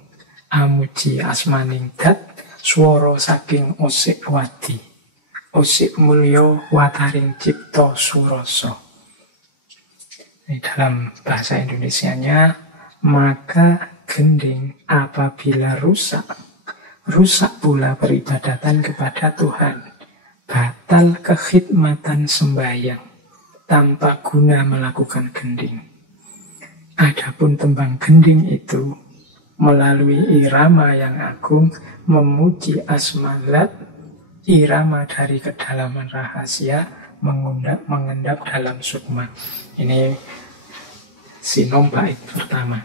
amuji asmaning dat swara saking osik wadi osik mulya wataring cipta surasa. Ini dalam bahasa Indonesianya, maka gending apabila rusak pula peribadatan kepada Tuhan, batal kekhidmatan sembahyang tanpa guna melakukan gending. Adapun tembang gending itu melalui irama yang agung memuji asmalat, irama dari kedalaman rahasia mengendap dalam sukma. Ini sinom bait pertama.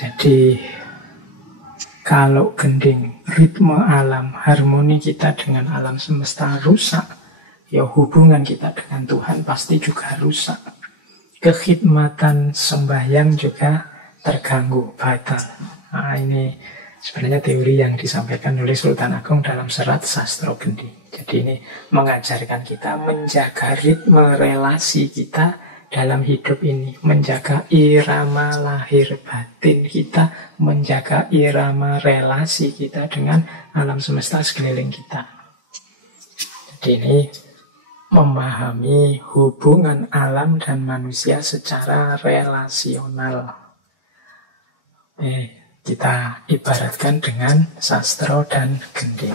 Jadi kalau gending, ritme alam, harmoni kita dengan alam semesta rusak, ya hubungan kita dengan Tuhan pasti juga rusak. Kekhidmatan sembahyang juga terganggu, batal. Nah, ini sebenarnya teori yang disampaikan oleh Sultan Agung dalam serat Sastro Gending. Jadi ini mengajarkan kita menjaga ritme relasi kita dalam hidup ini. Menjaga irama lahir batin kita, menjaga irama relasi kita dengan alam semesta sekeliling kita. Jadi ini memahami hubungan alam dan manusia secara relasional. Kita ibaratkan dengan sastro dan gending.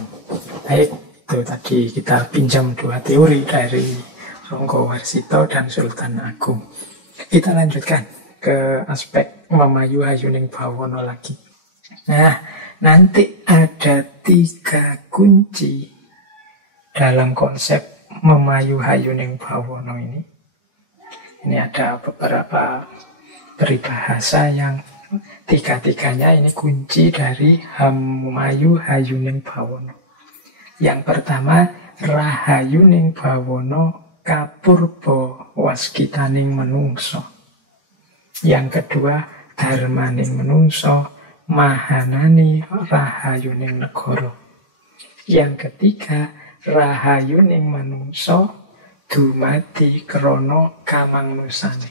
Baik, itu tadi kita pinjam dua teori dari Ronggo Warsito dan Sultan Agung. Kita lanjutkan ke aspek memayu hayuning bawono lagi. Nah, nanti ada 3 kunci dalam konsep memayu hayuning bawono ini. Ini ada beberapa peribahasa yang tiga-tiganya ini kunci dari memayu hayuning bawono. Yang pertama, rahayuning bawono kapurba waskitaning menungso. Yang kedua, dharmaning menungso mahanani rahayuning negara. Yang ketiga, rahayuning manungsa dumadi krana kamangnusane.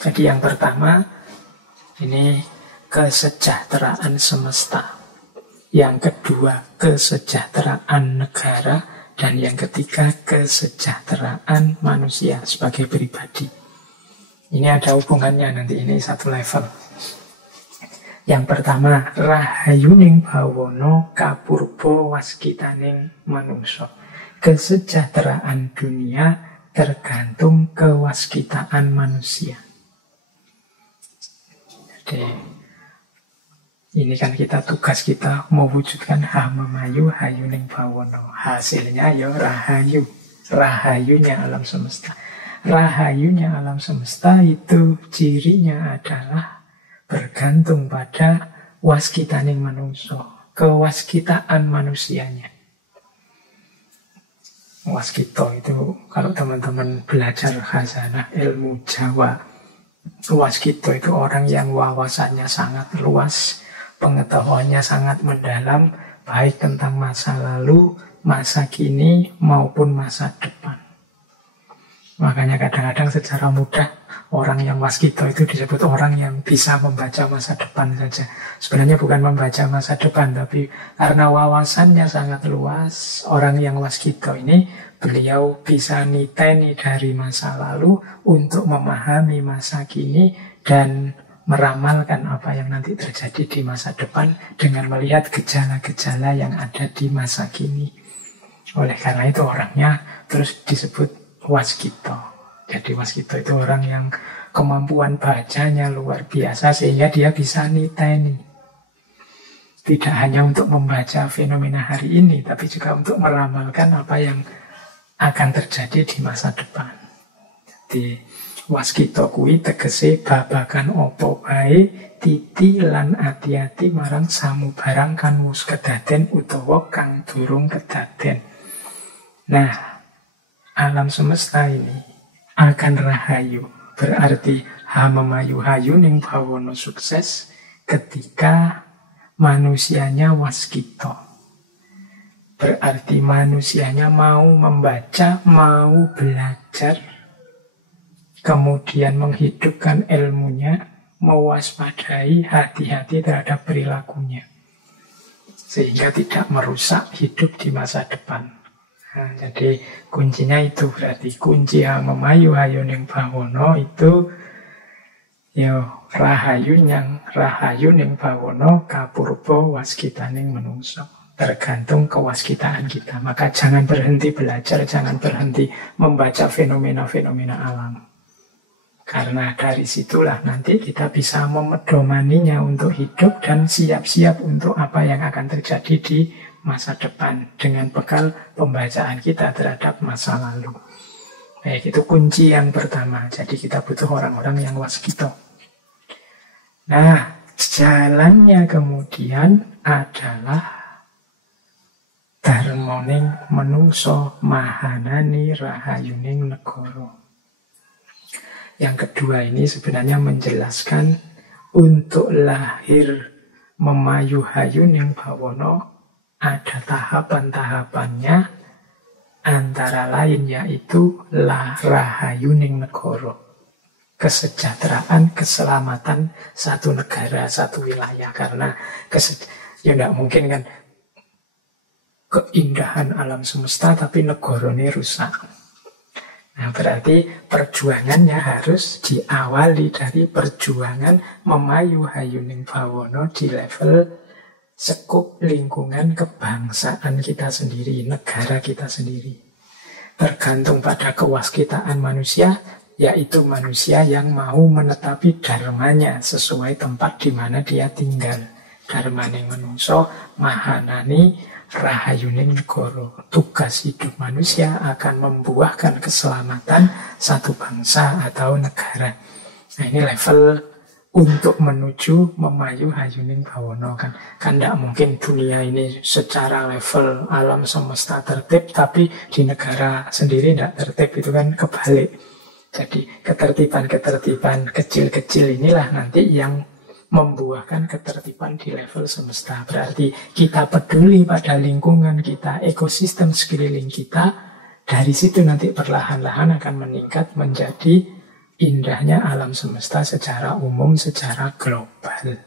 Jadi yang pertama ini kesejahteraan semesta. Yang kedua kesejahteraan negara. Dan yang ketiga kesejahteraan manusia sebagai pribadi. Ini ada hubungannya nanti, ini satu level. Yang pertama, rahayuning bawono kapurba waskitaning manungsa. Kesejahteraan dunia tergantung kewaskitaan manusia. Jadi ini kan tugas kita mewujudkan memayu hayuning bawono. Hasilnya ya rahayu. Rahayunya alam semesta. Rahayunya alam semesta itu cirinya adalah bergantung pada waskitaning manungsa, kewaskitaan manusianya. Waskito itu kalau teman-teman belajar khazanah ilmu Jawa Waskita itu orang yang wawasannya sangat luas, pengetahuannya sangat mendalam, baik tentang masa lalu, masa kini, maupun masa depan. Makanya kadang-kadang secara mudah orang yang waskita itu disebut orang yang bisa membaca masa depan saja. Sebenarnya bukan membaca masa depan, tapi karena wawasannya sangat luas, orang yang waskita ini beliau bisa niteni dari masa lalu untuk memahami masa kini dan meramalkan apa yang nanti terjadi di masa depan dengan melihat gejala-gejala yang ada di masa kini. Oleh karena itu orangnya terus disebut waskita. Jadi waskita itu orang yang kemampuan bacanya luar biasa sehingga dia bisa niteni. Tidak hanya untuk membaca fenomena hari ini, tapi juga untuk meramalkan apa yang akan terjadi di masa depan. Jadi waskita kuwi tegese babagan apa bae titi lan ati-ati marang samubarang kang wis kedaden utawa kang durung kedaden. Nah, alam semesta ini akan rahayu, berarti hamemayu hayu ning bawana sukses ketika manusianya waskita. Berarti manusianya mau membaca, mau belajar, kemudian menghidupkan ilmunya, mewaspadai, hati-hati terhadap perilakunya, sehingga tidak merusak hidup di masa depan. Nah, jadi kuncinya itu berarti kunci memayu hayu ning bawana itu rahayu ning bawana kapurba waskitaning manungsa. Tergantung kewaskitaan kita. Maka jangan berhenti belajar, jangan berhenti membaca fenomena-fenomena alam. Karena dari situlah nanti kita bisa memedomaninya untuk hidup dan siap-siap untuk apa yang akan terjadi di masa depan dengan bekal pembacaan kita terhadap masa lalu. Baik, itu kunci yang pertama. Jadi kita butuh orang-orang yang waskita. Nah, jalannya kemudian adalah darmoning menungso mahanani rahayuning negara. Yang kedua ini sebenarnya menjelaskan untuk lahir memayu hayuning bawana ada tahapan-tahapannya, antara lain yaitu rahayuning negara, kesejahteraan, keselamatan satu negara, satu wilayah. Karena ya tidak mungkin kan keindahan alam semesta tapi negara ini rusak. Nah, berarti perjuangannya harus diawali dari perjuangan memayu hayuning bawana di level sekup lingkungan kebangsaan kita sendiri, negara kita sendiri. Tergantung pada kewaskitaan manusia, yaitu manusia yang mau menetapi dharmanya sesuai tempat di mana dia tinggal. Dharmaning manungsa mahanani rahayuning negara. Tugas hidup manusia akan membuahkan keselamatan satu bangsa atau negara. Nah, ini level untuk menuju memayu hayuning bawana. Kan tidak mungkin dunia ini secara level alam semesta tertib, tapi di negara sendiri tidak tertib. Itu kan kebalik. Jadi ketertiban-ketertiban kecil-kecil inilah nanti yang membuahkan ketertiban di level semesta. Berarti kita peduli pada lingkungan kita, ekosistem sekeliling kita. Dari situ nanti perlahan-lahan akan meningkat menjadi indahnya alam semesta secara umum, secara global.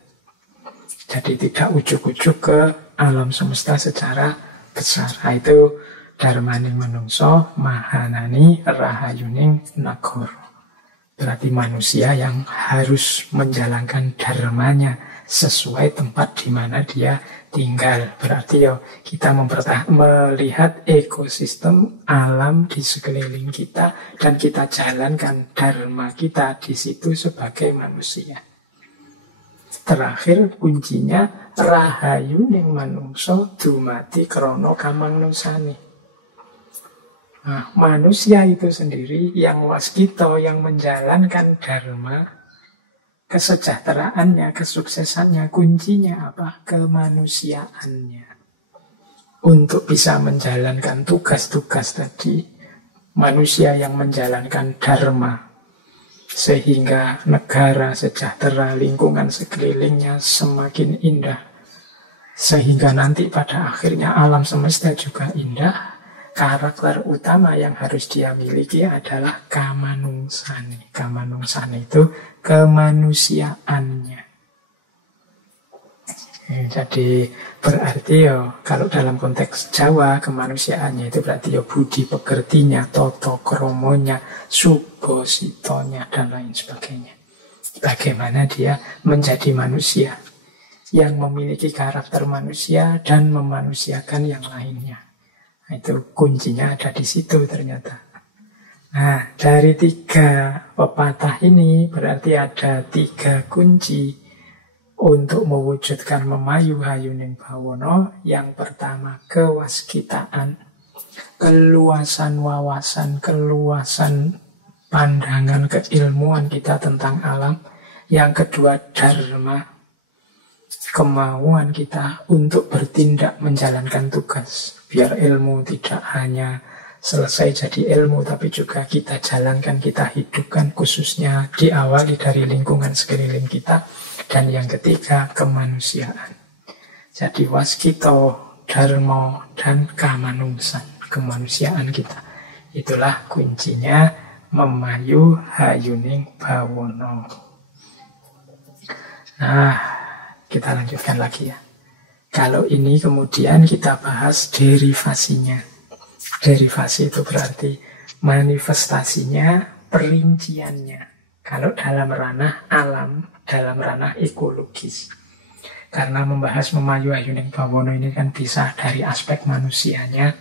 Jadi tidak ujuk-ujuk ke alam semesta secara besar. Nah, itu dharmaning manungsa mahanani rahayuning negara. Berarti manusia yang harus menjalankan dharmanya sesuai tempat di mana dia tinggal. Berarti kita melihat ekosistem alam di sekeliling kita dan kita jalankan dharma kita di situ sebagai manusia. Terakhir kuncinya rahayuning manungsa dumati krana kamangnusané. Nah, manusia itu sendiri yang waskita, yang menjalankan dharma, kesejahteraannya, kesuksesannya, kuncinya apa? Kemanusiaannya. Untuk bisa menjalankan tugas-tugas tadi, manusia yang menjalankan dharma sehingga negara sejahtera, lingkungan sekelilingnya semakin indah, sehingga nanti pada akhirnya alam semesta juga indah. Karakter utama yang harus dia miliki adalah kamanungsane. Kamanungsane itu kemanusiaannya. Jadi berarti kalau dalam konteks Jawa kemanusiaannya itu berarti budi pekertinya, toto kromonya, subositonya dan lain sebagainya. Bagaimana dia menjadi manusia yang memiliki karakter manusia dan memanusiakan yang lainnya. Itu kuncinya ada di situ ternyata. Nah, dari 3 pepatah ini berarti ada 3 kunci untuk mewujudkan memayu hayuning bawono. Yang pertama, kewaskitaan, keluasan wawasan, keluasan pandangan keilmuan kita tentang alam. Yang kedua, dharma, kemauan kita untuk bertindak menjalankan tugas. Biar ilmu tidak hanya selesai jadi ilmu, tapi juga kita jalankan, kita hidupkan, khususnya diawali dari lingkungan sekeliling kita. Dan yang ketiga, kemanusiaan. Jadi waskito, dharma, dan kamanungsan, kemanusiaan kita. Itulah kuncinya memayu hayuning bawono. Nah, kita lanjutkan lagi ya. Kalau ini kemudian kita bahas derivasinya. Derivasi itu berarti manifestasinya, perinciannya. Kalau dalam ranah alam, dalam ranah ekologis. Karena membahas memayu hayuning bawono ini kan bisa dari aspek manusianya.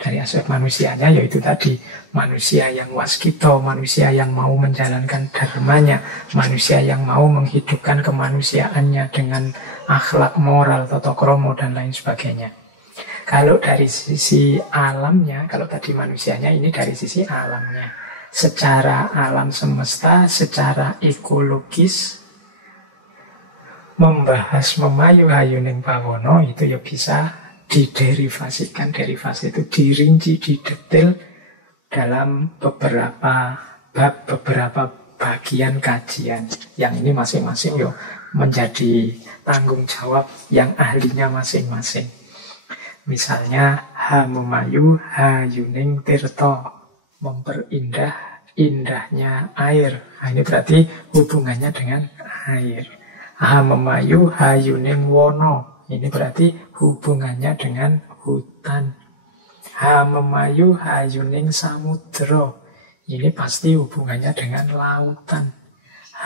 Dari aspek manusianya yaitu tadi manusia yang waskito, manusia yang mau menjalankan dharmanya, manusia yang mau menghidupkan kemanusiaannya dengan akhlak moral, tata krama dan lain sebagainya. Kalau dari sisi alamnya, kalau tadi manusianya, ini dari sisi alamnya. Secara alam semesta, secara ekologis, membahas memayu hayuning bawono itu ya bisa diderivasikan. Derivasi itu dirinci, didetail dalam beberapa bab, beberapa bagian kajian. Yang ini masing-masing menjadi tanggung jawab yang ahlinya masing-masing. Misalnya memayu hayuning tirto, memperindah indahnya air. Nah, ini berarti hubungannya dengan air. Memayu hayuning wono, ini berarti hubungannya dengan hutan. Memayu hayuning samudra, ini pasti hubungannya dengan lautan.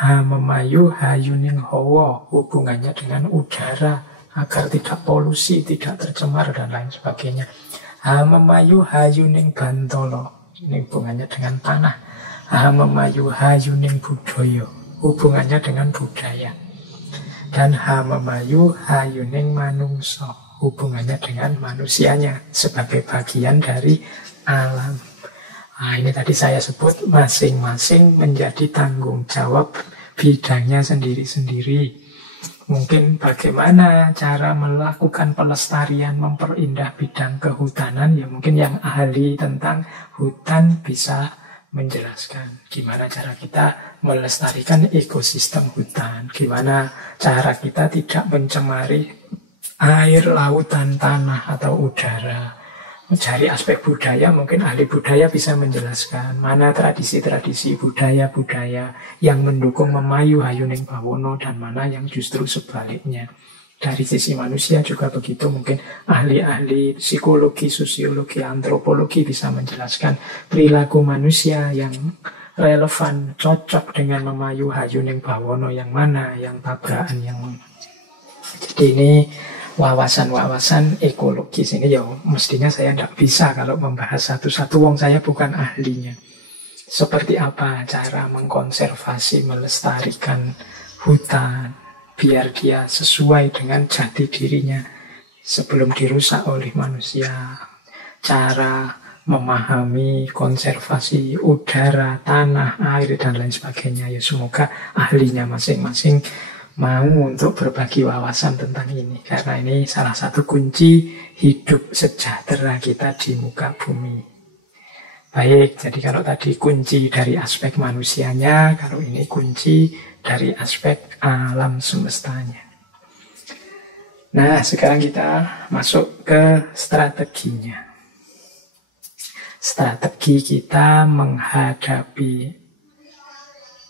Memayu hayuning hawa, hubungannya dengan udara agar tidak polusi, tidak tercemar dan lain sebagainya. Memayu hayuning bantolo, ini hubungannya dengan tanah. Memayu hayuning budaya, hubungannya dengan budaya. Dan memayu hayuning manungso, hubungannya dengan manusianya sebagai bagian dari alam. Nah, ini tadi saya sebut masing-masing menjadi tanggung jawab bidangnya sendiri-sendiri. Mungkin bagaimana cara melakukan pelestarian, memperindah bidang kehutanan, ya mungkin yang ahli tentang hutan bisa menjelaskan gimana cara kita melestarikan ekosistem hutan, gimana cara kita tidak mencemari air, lautan, tanah, atau udara. Dari aspek budaya, mungkin ahli budaya bisa menjelaskan mana tradisi-tradisi budaya-budaya yang mendukung memayu hayuning bawono dan mana yang justru sebaliknya. Dari sisi manusia juga begitu, mungkin ahli-ahli psikologi, sosiologi, antropologi bisa menjelaskan perilaku manusia yang relevan, cocok dengan memayu hayuning bawono yang mana, yang tabrakan yang mana. Jadi ini wawasan-wawasan ekologis ini mestinya saya tidak bisa kalau membahas satu-satu, wong saya bukan ahlinya. Seperti apa cara mengkonservasi, melestarikan hutan biar dia sesuai dengan jati dirinya sebelum dirusak oleh manusia. Cara memahami konservasi udara, tanah, air, dan lain sebagainya. Ya semoga ahlinya masing-masing mau untuk berbagi wawasan tentang ini. Karena ini salah satu kunci hidup sejahtera kita di muka bumi. Baik, jadi kalau tadi kunci dari aspek manusianya, kalau ini kunci dari aspek alam semestanya. Nah, sekarang kita masuk ke strateginya. Strategi kita menghadapi,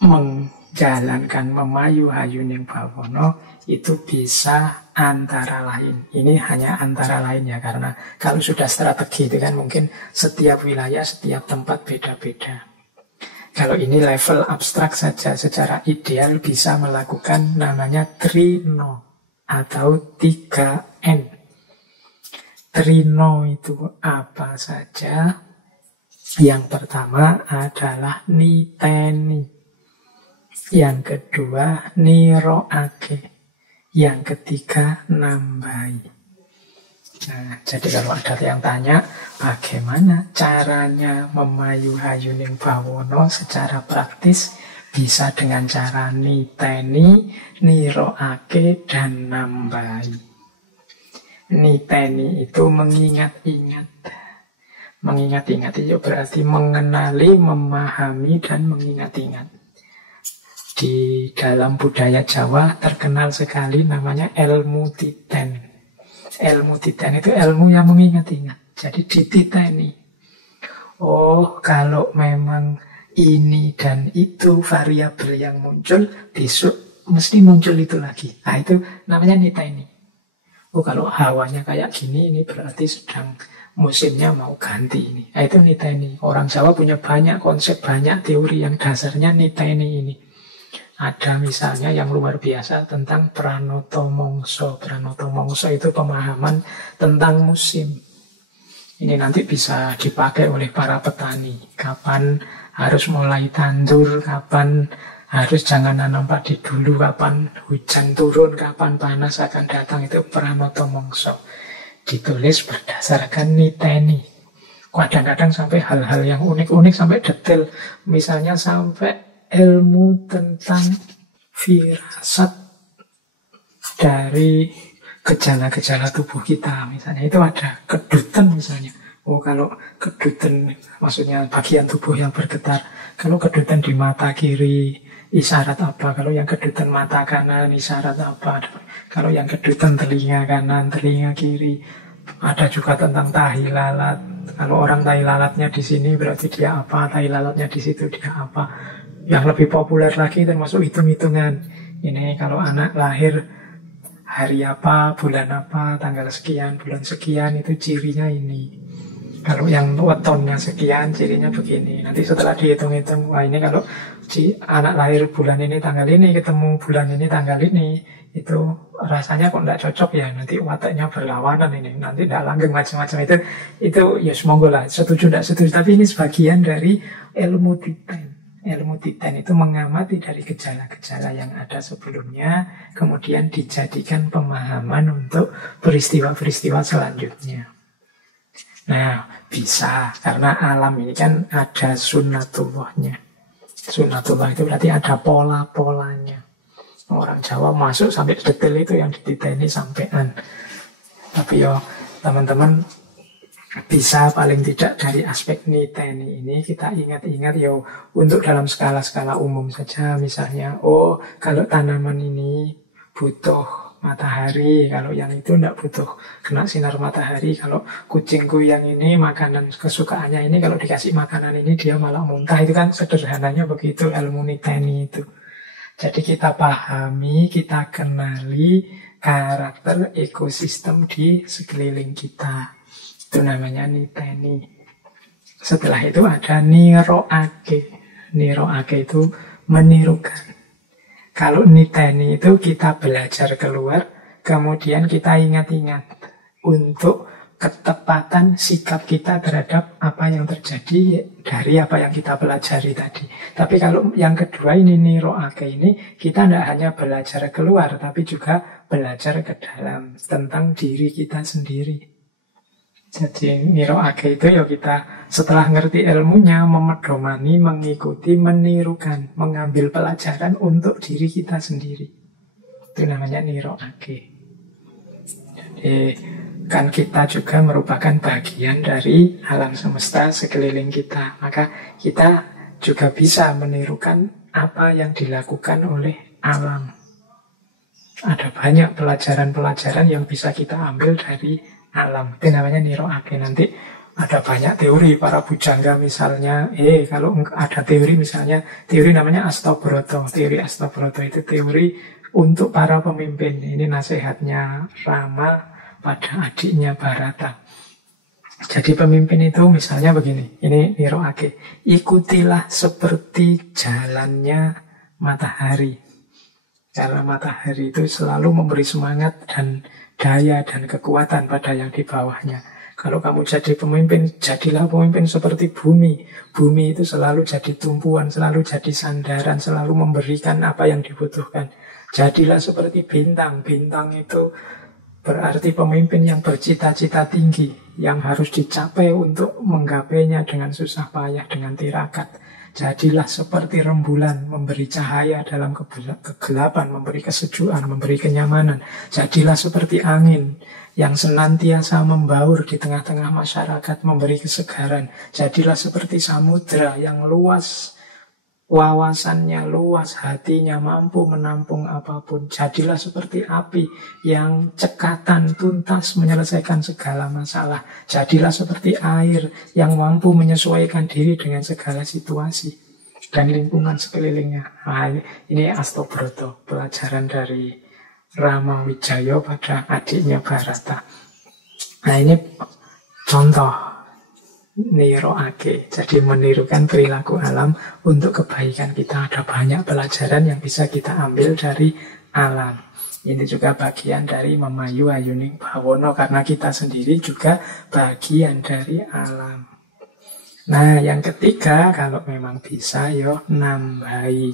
menjalankan memayu hayuning bawono itu bisa antara lain. Ini hanya antara lain ya, karena kalau sudah strategi itu kan mungkin setiap wilayah, setiap tempat beda-beda. Kalau ini level abstrak saja, secara ideal bisa melakukan namanya trino atau 3N. Trino itu apa saja? Yang pertama adalah niteni. Yang kedua niroake. Yang ketiga nambahi. Nah, jadi kalau ada yang tanya bagaimana caranya memayu hayuning bawono secara praktis, bisa dengan cara niteni, niroake, dan nambahi. Niteni itu mengingat-ingat. Mengingat-ingat itu berarti mengenali, memahami, dan mengingat-ingat. Di dalam budaya Jawa terkenal sekali namanya ilmu titen. Ilmu titen itu ilmu yang mengingat-ingat. Jadi dititeni. Oh, kalau memang ini dan itu variabel yang muncul, besok mesti muncul itu lagi. Nah, itu namanya niteni. Oh, kalau hawanya kayak gini, ini berarti sedang musimnya mau ganti ini. Nah, itu niteni. Orang Jawa punya banyak konsep, banyak teori yang dasarnya niteni ini. Ada misalnya yang luar biasa tentang pranoto mongso. Pranoto mongso itu pemahaman tentang musim. Ini nanti bisa dipakai oleh para petani. Kapan harus mulai tandur, kapan harus jangan nanam padi dulu, kapan hujan turun, kapan panas akan datang. Itu pranoto mongso. Ditulis berdasarkan niteni. Kadang-kadang sampai hal-hal yang unik-unik, sampai detail. Misalnya sampai ilmu tentang firasat dari gejala-gejala tubuh kita. Misalnya itu ada kedutan misalnya. Oh, kalau kedutan maksudnya bagian tubuh yang bergetar. Kalau kedutan di mata kiri isyarat apa? Kalau yang kedutan mata kanan isyarat apa? Kalau yang kedutan telinga kanan, telinga kiri. Ada juga tentang tahi lalat. Kalau orang tahi lalatnya di sini berarti dia apa? Tahi lalatnya di situ dia apa? Yang lebih populer lagi termasuk hitung-hitungan. Ini kalau anak lahir hari apa, bulan apa, tanggal sekian, bulan sekian, itu cirinya ini. Kalau yang wetonnya sekian, cirinya begini. Nanti setelah dihitung-hitung, wah ini kalau anak lahir bulan ini tanggal ini, ketemu bulan ini tanggal ini, itu rasanya kok tidak cocok ya. Nanti wataknya berlawanan ini, nanti tidak langgeng macam-macam. Itu ya semoga lah, setuju tidak setuju. Tapi ini sebagian dari ilmu titen. Ilmu titen itu mengamati dari gejala-gejala yang ada sebelumnya, kemudian dijadikan pemahaman untuk peristiwa-peristiwa selanjutnya. Nah, bisa, karena alam ini kan ada sunnatullahnya. Sunnatullah itu berarti ada pola-polanya. Orang Jawa masuk sampai detail itu yang dititeni sampean. Tapi ya, teman-teman, bisa paling tidak dari aspek niteni ini kita ingat-ingat ya untuk dalam skala-skala umum saja. Misalnya, oh kalau tanaman ini butuh matahari, kalau yang itu tidak butuh kena sinar matahari. Kalau kucingku yang ini makanan kesukaannya ini, kalau dikasih makanan ini dia malah muntah. Itu kan sederhananya begitu ilmu niteni itu. Jadi kita pahami, kita kenali karakter ekosistem di sekeliling kita. Itu namanya niteni. Setelah itu ada niroake. Niroake itu menirukan. Kalau niteni itu kita belajar keluar, kemudian kita ingat-ingat untuk ketepatan sikap kita terhadap apa yang terjadi dari apa yang kita pelajari tadi. Tapi kalau yang kedua ini niroake ini, kita tidak hanya belajar keluar, tapi juga belajar ke dalam tentang diri kita sendiri. Jadi niroake itu ya kita setelah ngerti ilmunya, memedomani, mengikuti, menirukan, mengambil pelajaran untuk diri kita sendiri. Itu namanya niroake. Jadi kan kita juga merupakan bagian dari alam semesta sekeliling kita. Maka kita juga bisa menirukan apa yang dilakukan oleh alam. Ada banyak pelajaran-pelajaran yang bisa kita ambil dari alam. Itu namanya niroake. Nanti ada banyak teori para bujangga misalnya. Kalau ada teori misalnya, teori namanya Astabroto. Teori Astabroto itu teori untuk para pemimpin. Ini nasihatnya Rama pada adiknya Bharata. Jadi pemimpin itu misalnya begini, ini niroake. Ikutilah seperti jalannya matahari. Karena matahari itu selalu memberi semangat dan daya dan kekuatan pada yang di bawahnya. Kalau kamu jadi pemimpin, jadilah pemimpin seperti bumi. Bumi itu selalu jadi tumpuan, selalu jadi sandaran, selalu memberikan apa yang dibutuhkan. Jadilah seperti bintang. Bintang itu berarti pemimpin yang bercita-cita tinggi, yang harus dicapai untuk menggapainya dengan susah payah, dengan tirakat. Jadilah seperti rembulan, memberi cahaya dalam kegelapan, memberi kesejukan, memberi kenyamanan. Jadilah seperti angin yang senantiasa membaur di tengah-tengah masyarakat, memberi kesegaran. Jadilah seperti samudra yang luas, wawasannya luas, hatinya mampu menampung apapun. Jadilah seperti api yang cekatan, tuntas menyelesaikan segala masalah. Jadilah seperti air yang mampu menyesuaikan diri dengan segala situasi dan lingkungan sekelilingnya. Ini Astabroto, pelajaran dari Rama Wijaya pada adiknya Bharata. Ini contoh niroake, jadi menirukan perilaku alam untuk kebaikan kita. Ada banyak pelajaran yang bisa kita ambil dari alam. Ini juga bagian dari memayu ayuning bawono, karena kita sendiri juga bagian dari alam. Nah, yang ketiga, kalau memang bisa, nambahi.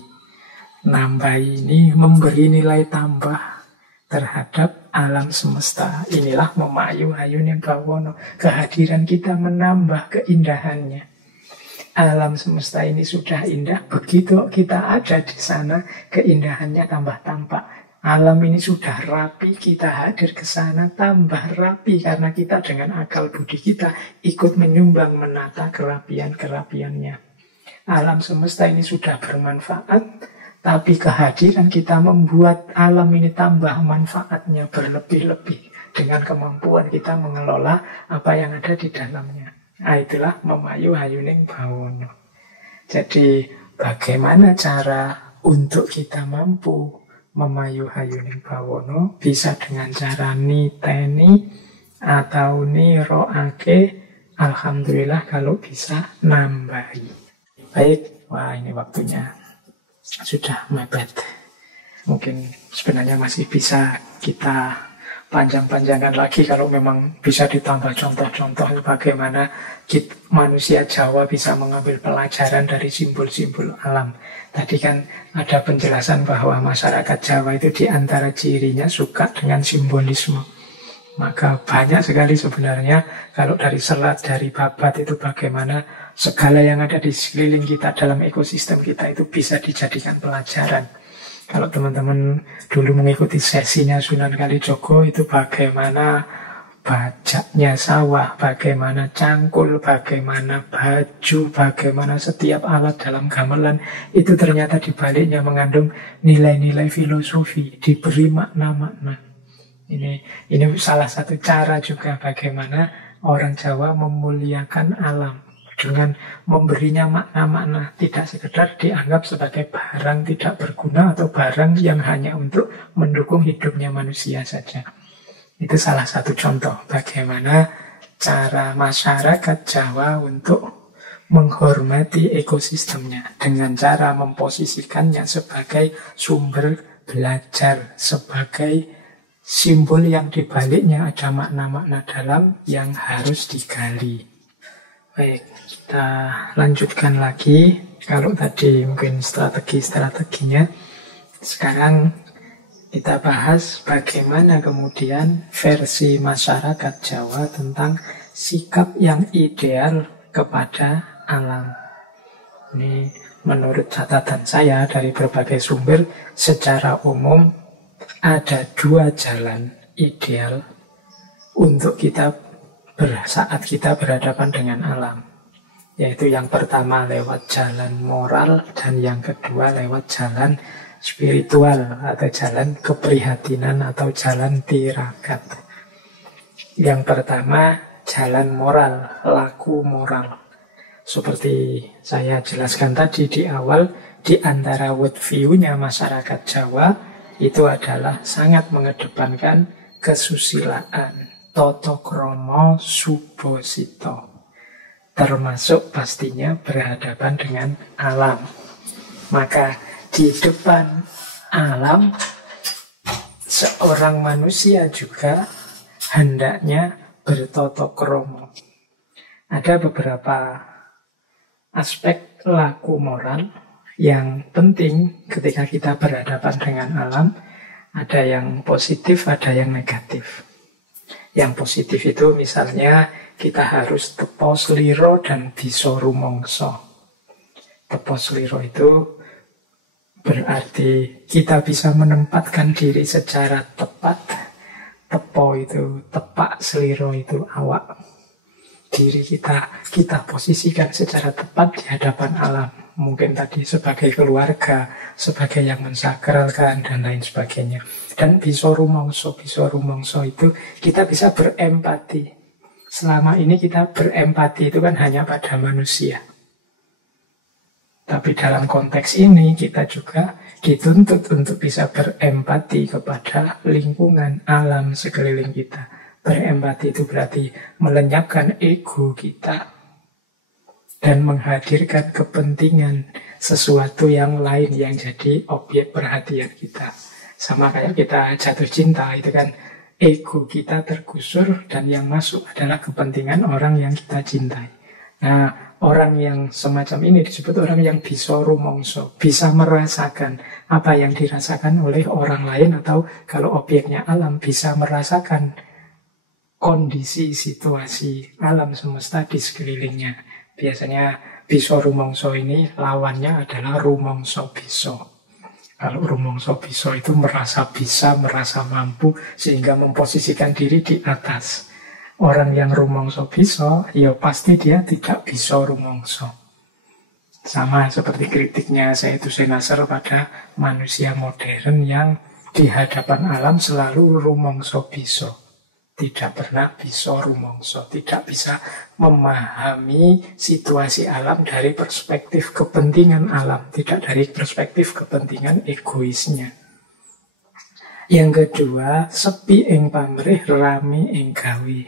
Nambahi ini memberi nilai tambah terhadap alam semesta. Inilah memayu ayuning bawono. Kehadiran kita menambah keindahannya. Alam semesta ini sudah indah, begitu kita ada di sana, keindahannya tambah tampak. Alam ini sudah rapi, kita hadir ke sana, tambah rapi, karena kita dengan akal budi kita ikut menyumbang menata kerapian-kerapiannya. Alam semesta ini sudah bermanfaat, tapi kehadiran kita membuat alam ini tambah manfaatnya berlebih-lebih dengan kemampuan kita mengelola apa yang ada di dalamnya. Itulah memayu ayuning bawono. Jadi bagaimana cara untuk kita mampu memayu ayuning bawono? Bisa dengan cara niteni atau niroake. Alhamdulillah kalau bisa nambahi. Baik, ini waktunya sudah mepet. Mungkin sebenarnya masih bisa kita panjang-panjangan lagi kalau memang bisa ditambah contoh-contoh bagaimana manusia Jawa bisa mengambil pelajaran dari simbol-simbol alam. Tadi kan ada penjelasan bahwa masyarakat Jawa itu diantara cirinya suka dengan simbolisme. Maka banyak sekali sebenarnya kalau dari selat, dari babat itu bagaimana segala yang ada di sekeliling kita dalam ekosistem kita itu bisa dijadikan pelajaran. Kalau teman-teman dulu mengikuti sesinya Sunan Kalijogo itu bagaimana bajaknya sawah, bagaimana cangkul, bagaimana baju, bagaimana setiap alat dalam gamelan itu ternyata di baliknya mengandung nilai-nilai filosofi, diberi makna-makna. Ini salah satu cara juga bagaimana orang Jawa memuliakan alam dengan memberinya makna-makna, tidak sekedar dianggap sebagai barang tidak berguna atau barang yang hanya untuk mendukung hidupnya manusia saja. Itu salah satu contoh bagaimana cara masyarakat Jawa untuk menghormati ekosistemnya dengan cara memposisikannya sebagai sumber belajar, sebagai simbol yang dibaliknya ada makna-makna dalam yang harus digali. Baik, kita lanjutkan lagi. Kalau tadi mungkin strategi-strateginya, sekarang kita bahas bagaimana kemudian versi masyarakat Jawa tentang sikap yang ideal kepada alam. Ini menurut catatan saya dari berbagai sumber, secara umum ada dua jalan ideal untuk kita saat kita berhadapan dengan alam. Yaitu yang pertama lewat jalan moral dan yang kedua lewat jalan spiritual atau jalan keprihatinan atau jalan tirakat. Yang pertama jalan moral, laku moral. Seperti saya jelaskan tadi di awal, di antara worldview-nya masyarakat Jawa itu adalah sangat mengedepankan kesusilaan, toto kromo subosito, termasuk pastinya berhadapan dengan alam. Maka di depan alam, seorang manusia juga hendaknya bertoto kromo. Ada beberapa aspek laku moral yang penting ketika kita berhadapan dengan alam. Ada yang positif, ada yang negatif. Yang positif itu misalnya kita harus tepo sliro dan bisa rumangsa. Tepo sliro itu berarti kita bisa menempatkan diri secara tepat. Tepo itu, tepak, sliro itu awak. Diri kita posisikan secara tepat di hadapan alam. Mungkin tadi sebagai keluarga, sebagai yang mensakralkan, dan lain sebagainya. Dan bisa rumangsa itu kita bisa berempati. Selama ini kita berempati itu kan hanya pada manusia. Tapi dalam konteks ini kita juga dituntut untuk bisa berempati kepada lingkungan alam sekeliling kita. Berempati itu berarti melenyapkan ego kita dan menghadirkan kepentingan sesuatu yang lain yang jadi objek perhatian kita. Sama kayak kita jatuh cinta, itu kan ego kita tergusur dan yang masuk adalah kepentingan orang yang kita cintai. Nah, orang yang semacam ini disebut orang yang bisa rumangsa, bisa merasakan apa yang dirasakan oleh orang lain, atau kalau objeknya alam bisa merasakan kondisi situasi alam semesta di sekelilingnya. Biasanya bisa rumangsa ini lawannya adalah rumangsa bisa. Kalau rumangsa bisa itu merasa bisa, merasa mampu, sehingga memposisikan diri di atas. Orang yang rumangsa bisa, ya pasti dia tidak bisa rumangsa. Sama seperti kritiknya Sayyiduddin Nasr pada manusia modern yang di hadapan alam selalu rumangsa bisa. Tidak pernah bisa rumangsa, tidak bisa memahami situasi alam dari perspektif kepentingan alam, tidak dari perspektif kepentingan egoisnya. Yang kedua, sepi ing pamrih, rame ing gawe.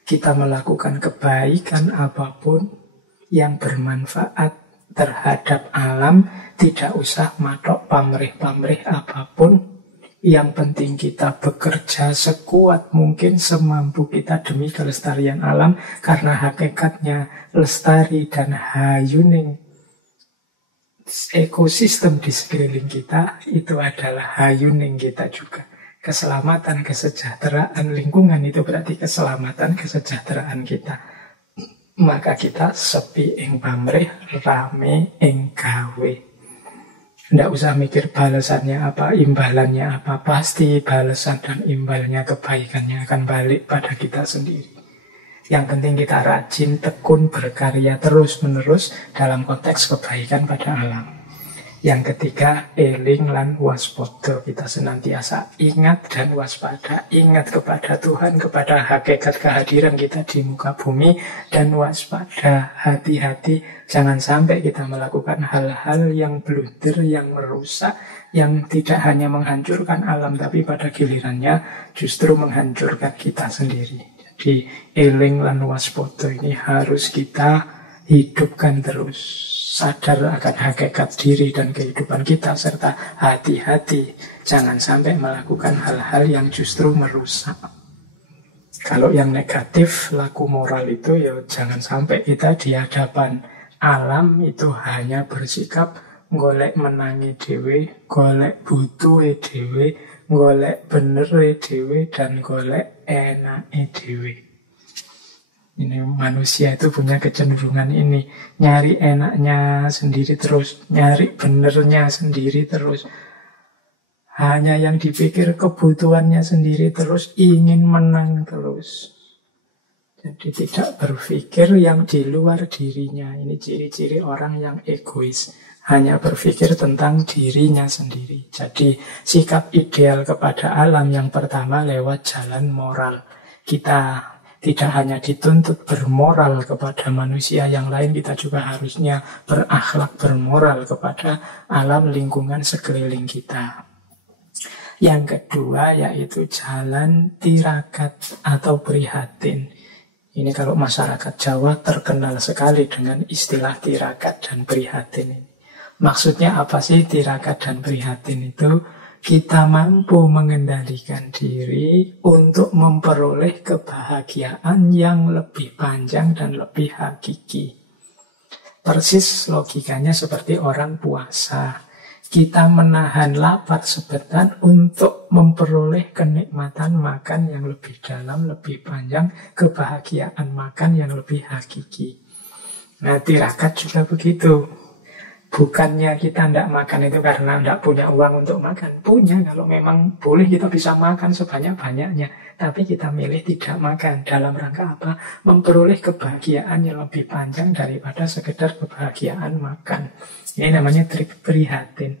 Kita melakukan kebaikan apapun yang bermanfaat terhadap alam, tidak usah matok pamrih-pamrih apapun. Yang penting kita bekerja sekuat mungkin, semampu kita demi kelestarian alam. Karena hakikatnya lestari dan hayuning ekosistem di sekeliling kita itu adalah hayuning kita juga. Keselamatan, kesejahteraan lingkungan itu berarti keselamatan, kesejahteraan kita. Maka kita sepi ing pamrih, rame ing gawe. Tidak usah mikir balasannya apa, imbalannya apa. Pasti balasan dan imbalnya, kebaikannya akan balik pada kita sendiri. Yang penting kita rajin, tekun, berkarya terus-menerus dalam konteks kebaikan pada alam. Yang ketiga, eling lan waspada. Kita senantiasa ingat dan waspada. Ingat kepada Tuhan, kepada hakikat kehadiran kita di muka bumi. Dan waspada, hati-hati. Jangan sampai kita melakukan hal-hal yang blunder, yang merusak, yang tidak hanya menghancurkan alam, tapi pada gilirannya justru menghancurkan kita sendiri. Jadi, eling lan waspada ini harus kita hidupkan terus. Sadar akan hakikat diri dan kehidupan kita, serta hati-hati jangan sampai melakukan hal-hal yang justru merusak. Kalau yang negatif, laku moral itu ya jangan sampai kita di hadapan alam itu hanya bersikap golek menangi dhewe, golek butuhe dhewe, golek benere dhewe, dan golek enake dhewe. Ini manusia itu punya kecenderungan ini, nyari enaknya sendiri terus, nyari benernya sendiri terus. Hanya yang dipikir kebutuhannya sendiri terus, ingin menang terus. Jadi tidak berpikir yang di luar dirinya. Ini ciri-ciri orang yang egois. Hanya berpikir tentang dirinya sendiri. Jadi sikap ideal kepada alam yang pertama lewat jalan moral. Kita tidak hanya dituntut bermoral kepada manusia yang lain, kita juga harusnya berakhlak bermoral kepada alam lingkungan sekeliling kita. Yang kedua yaitu jalan tirakat atau prihatin. Ini kalau masyarakat Jawa terkenal sekali dengan istilah tirakat dan prihatin ini. Maksudnya apa sih tirakat dan prihatin itu? Kita mampu mengendalikan diri untuk memperoleh kebahagiaan yang lebih panjang dan lebih hakiki. Persis logikanya seperti orang puasa. Kita menahan lapar sebentar untuk memperoleh kenikmatan makan yang lebih dalam, lebih panjang, kebahagiaan makan yang lebih hakiki. Nah, tirakat juga begitu. Bukannya kita tidak makan itu karena tidak punya uang untuk makan. Punya, kalau memang boleh kita bisa makan sebanyak-banyaknya. Tapi kita milih tidak makan. Dalam rangka apa? Memperoleh kebahagiaan yang lebih panjang daripada sekedar kebahagiaan makan. Ini namanya trik prihatin.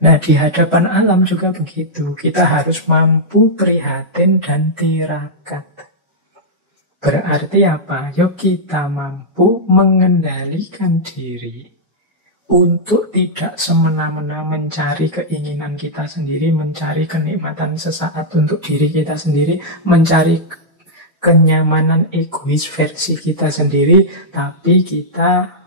Nah, di hadapan alam juga begitu. Kita harus mampu prihatin dan tirakat. Berarti apa? Yuk kita mampu mengendalikan diri untuk tidak semena-mena mencari keinginan kita sendiri, mencari kenikmatan sesaat untuk diri kita sendiri, mencari kenyamanan egois versi kita sendiri, tapi kita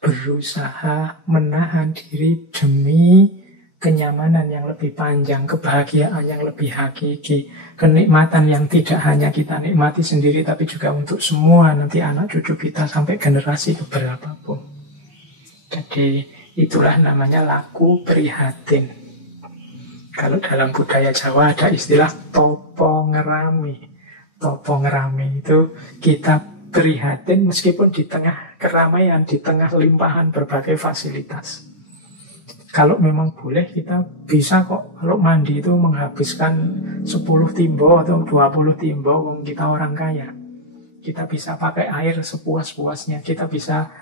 berusaha menahan diri demi kenyamanan yang lebih panjang, kebahagiaan yang lebih hakiki, kenikmatan yang tidak hanya kita nikmati sendiri, tapi juga untuk semua nanti anak cucu kita sampai generasi keberapapun. Jadi itulah namanya laku prihatin. Kalau dalam budaya Jawa ada istilah topo ngerami. Topo ngerami itu kita prihatin meskipun di tengah keramaian, di tengah limpahan berbagai fasilitas. Kalau memang boleh kita bisa kok, kalau mandi itu menghabiskan 10 timbo atau 20 timbo, kita orang kaya. Kita bisa pakai air sepuas-puasnya, kita bisa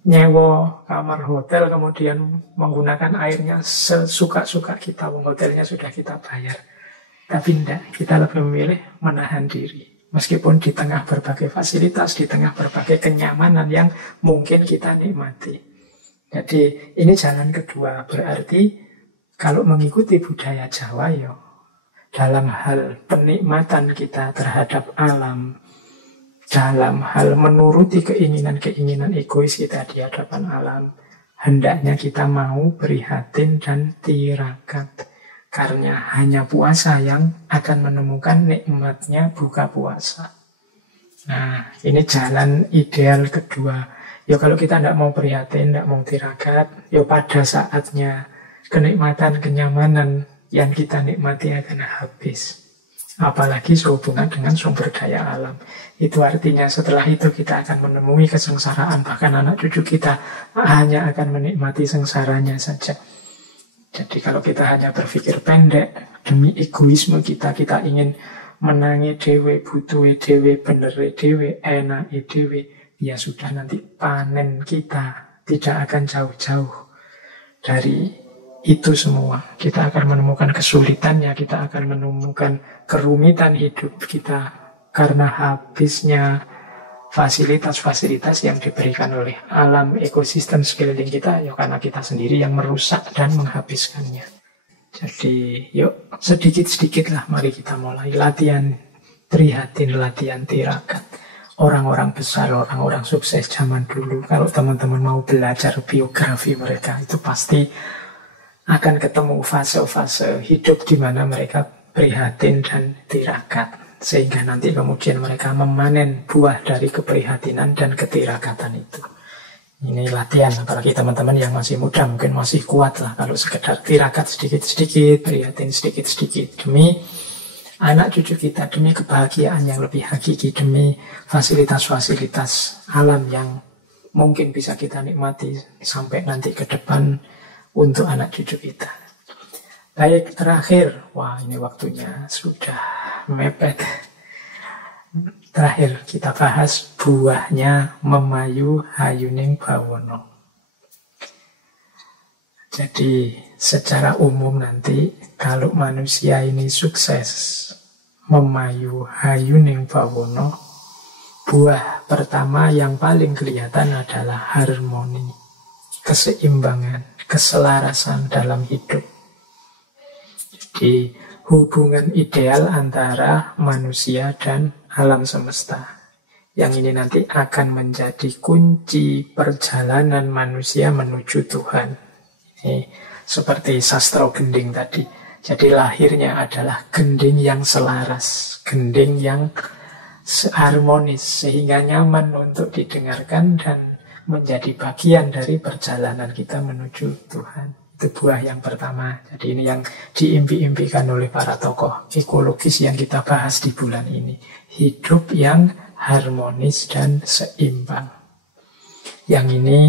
nyewa kamar hotel kemudian menggunakan airnya sesuka-suka kita, hotelnya sudah kita bayar. Tapi tidak, kita lebih memilih menahan diri. Meskipun di tengah berbagai fasilitas, di tengah berbagai kenyamanan yang mungkin kita nikmati. Jadi ini jalan kedua. Berarti kalau mengikuti budaya Jawa ya, dalam hal penikmatan kita terhadap alam, dalam hal menuruti keinginan-keinginan egois kita di hadapan alam, hendaknya kita mau prihatin dan tirakat. Karena hanya puasa yang akan menemukan nikmatnya buka puasa. Nah, ini jalan ideal kedua. Ya kalau kita tidak mau prihatin, tidak mau tirakat, ya pada saatnya kenikmatan, kenyamanan yang kita nikmati akan habis. Apalagi sehubungan dengan sumber daya alam. Itu artinya setelah itu kita akan menemui kesengsaraan. Bahkan anak cucu kita hanya akan menikmati sengsaranya saja. Jadi kalau kita hanya berpikir pendek, demi egoisme kita ingin menangi dewe, butuhe dewe, benere dewe, enake dewe, ya sudah nanti panen kita tidak akan jauh-jauh dari itu semua. Kita akan menemukan kesulitannya, kita akan menemukan kerumitan hidup kita karena habisnya fasilitas-fasilitas yang diberikan oleh alam ekosistem sekeliling kita, ya karena kita sendiri yang merusak dan menghabiskannya. Jadi yuk sedikit-sedikit lah mari kita mulai latihan prihatin, latihan tirakat. Orang-orang besar, orang-orang sukses zaman dulu, kalau teman-teman mau belajar biografi mereka, itu pasti akan ketemu fase-fase hidup di mana mereka prihatin dan tirakat. Sehingga nanti kemudian mereka memanen buah dari keprihatinan dan ketirakatan itu. Ini latihan, apalagi teman-teman yang masih muda mungkin masih kuat lah kalau sekedar tirakat sedikit-sedikit, prihatin sedikit-sedikit demi anak cucu kita, demi kebahagiaan yang lebih hakiki, demi fasilitas-fasilitas alam yang mungkin bisa kita nikmati sampai nanti ke depan untuk anak cucu kita. Baik, terakhir. Wah, ini waktunya sudah mepet. Terakhir kita bahas buahnya memayu hayuning bawono. Jadi secara umum nanti kalau manusia ini sukses memayu hayuning bawono, buah pertama yang paling kelihatan adalah harmoni, keseimbangan, keselarasan dalam hidup. Jadi hubungan ideal antara manusia dan alam semesta. Yang ini nanti akan menjadi kunci perjalanan manusia menuju Tuhan. Ini seperti sastra gending tadi. Jadi lahirnya adalah gending yang selaras, gending yang harmonis, sehingga nyaman untuk didengarkan dan menjadi bagian dari perjalanan kita menuju Tuhan. Itu buah yang pertama. Jadi ini yang diimpi-impikan oleh para tokoh ekologis yang kita bahas di bulan ini. Hidup yang harmonis dan seimbang. Yang ini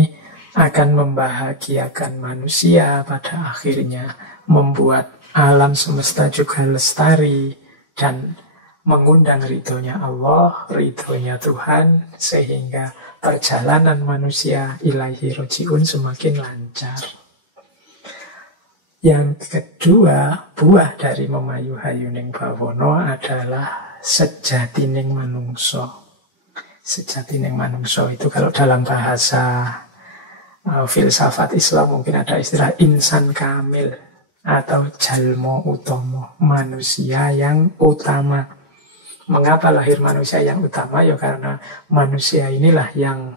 akan membahagiakan manusia pada akhirnya, membuat alam semesta juga lestari dan mengundang ridhonya Allah, ridhonya Tuhan, sehingga perjalanan manusia ilaihi roji'un semakin lancar. Yang kedua, buah dari memayu hayuning bawono adalah sejatining manungso. Sejatining manungso itu kalau dalam bahasa filsafat Islam mungkin ada istilah insan kamil atau jalmo utomo, manusia yang utama. Mengapa lahir manusia yang utama? Ya karena manusia inilah yang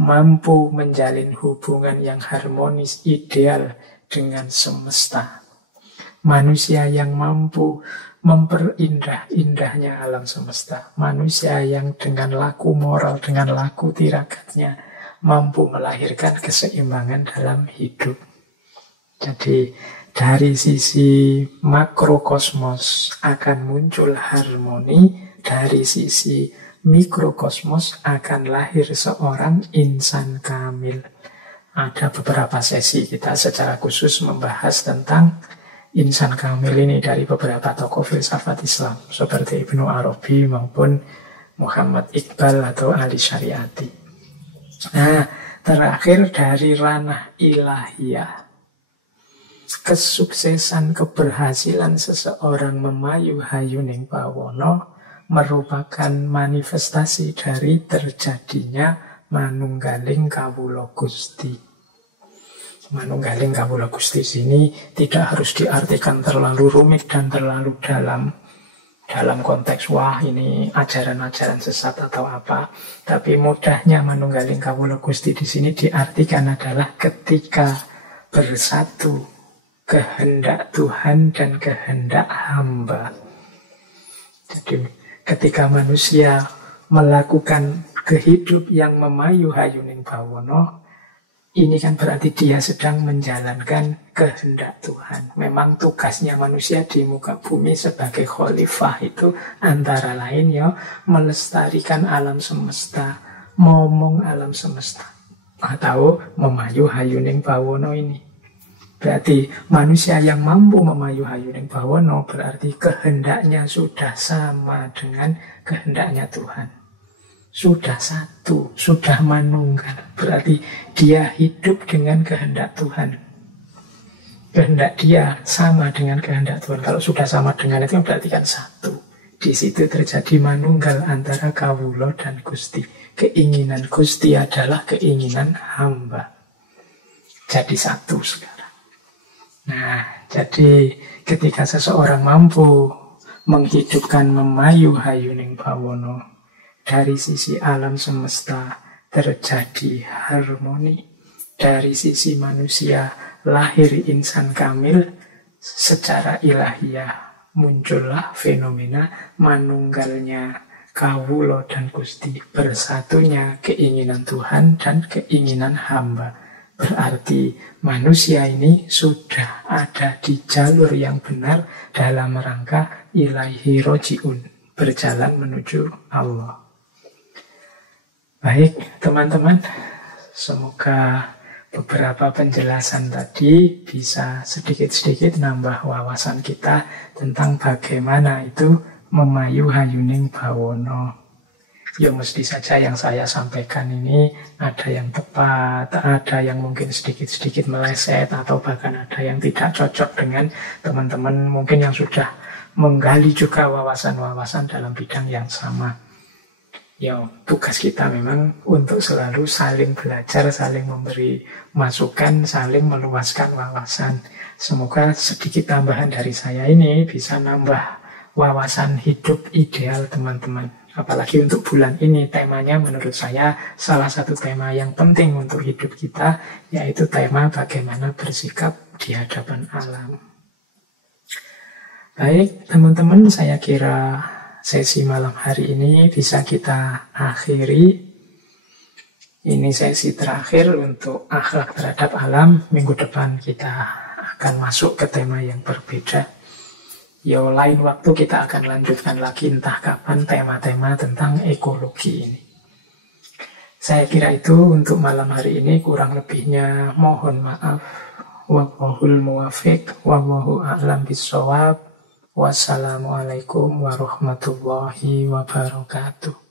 mampu menjalin hubungan yang harmonis, ideal dengan semesta. Manusia yang mampu memperindah-indahnya alam semesta. Manusia yang dengan laku moral, dengan laku tiragatnya mampu melahirkan keseimbangan dalam hidup. Jadi dari sisi makrokosmos akan muncul harmoni, dari sisi mikrokosmos akan lahir seorang insan kamil. Ada beberapa sesi kita secara khusus membahas tentang insan kamil ini dari beberapa tokoh filsafat Islam seperti Ibnu Arabi maupun Muhammad Iqbal atau Ali Syariati. Nah, terakhir dari ranah ilahiyah, kesuksesan, keberhasilan seseorang memayu hayuning bawono merupakan manifestasi dari terjadinya manunggaling kawula Gusti. Manunggaling kawula Gusti sini tidak harus diartikan terlalu rumit dan terlalu dalam konteks wah ini ajaran-ajaran sesat atau apa. Tapi mudahnya manunggaling kawula Gusti di sini diartikan adalah ketika bersatu kehendak Tuhan dan kehendak hamba. Jadi ketika manusia melakukan kehidup yang memayu hayuning bawono, ini kan berarti dia sedang menjalankan kehendak Tuhan. Memang tugasnya manusia di muka bumi sebagai khalifah itu antara lain ya melestarikan alam semesta, momong alam semesta, atau memayu hayuning bawono ini. Berarti manusia yang mampu memayu hayuning bawono berarti kehendaknya sudah sama dengan kehendaknya Tuhan. Sudah satu, sudah manunggal. Berarti dia hidup dengan kehendak Tuhan. Kehendak dia sama dengan kehendak Tuhan. Kalau sudah sama dengan itu berarti kan satu. Di situ terjadi manunggal antara kawula dan Gusti. Keinginan Gusti adalah keinginan hamba. Jadi satu sekarang. Nah, jadi ketika seseorang mampu menghidupkan memayu hayuning bawono, dari sisi alam semesta terjadi harmoni. Dari sisi manusia lahir insan kamil, secara ilahiyah muncullah fenomena manunggalnya kawula dan Gusti, bersatunya keinginan Tuhan dan keinginan hamba. Berarti manusia ini sudah ada di jalur yang benar dalam rangka ilaihi roji'un, berjalan menuju Allah. Baik, teman-teman, semoga beberapa penjelasan tadi bisa sedikit-sedikit nambah wawasan kita tentang bagaimana itu memayu hayuning bawono. Ya mesti saja yang saya sampaikan ini ada yang tepat, ada yang mungkin sedikit-sedikit meleset, atau bahkan ada yang tidak cocok dengan teman-teman mungkin yang sudah menggali juga wawasan-wawasan dalam bidang yang sama. Ya, tugas kita memang untuk selalu saling belajar, saling memberi masukan, saling meluaskan wawasan. Semoga sedikit tambahan dari saya ini bisa nambah wawasan hidup ideal teman-teman. Apalagi untuk bulan ini, temanya menurut saya salah satu tema yang penting untuk hidup kita, yaitu tema bagaimana bersikap di hadapan alam. Baik, teman-teman, saya kira sesi malam hari ini bisa kita akhiri. Ini sesi terakhir untuk akhlak terhadap alam. Minggu depan kita akan masuk ke tema yang berbeda. Yo, lain waktu kita akan lanjutkan lagi entah kapan tema-tema tentang ekologi ini. Saya kira itu untuk malam hari ini, kurang lebihnya mohon maaf. Wallahul muwaffiq, wallahu a'lam bishawab. Wassalamualaikum warahmatullahi wabarakatuh.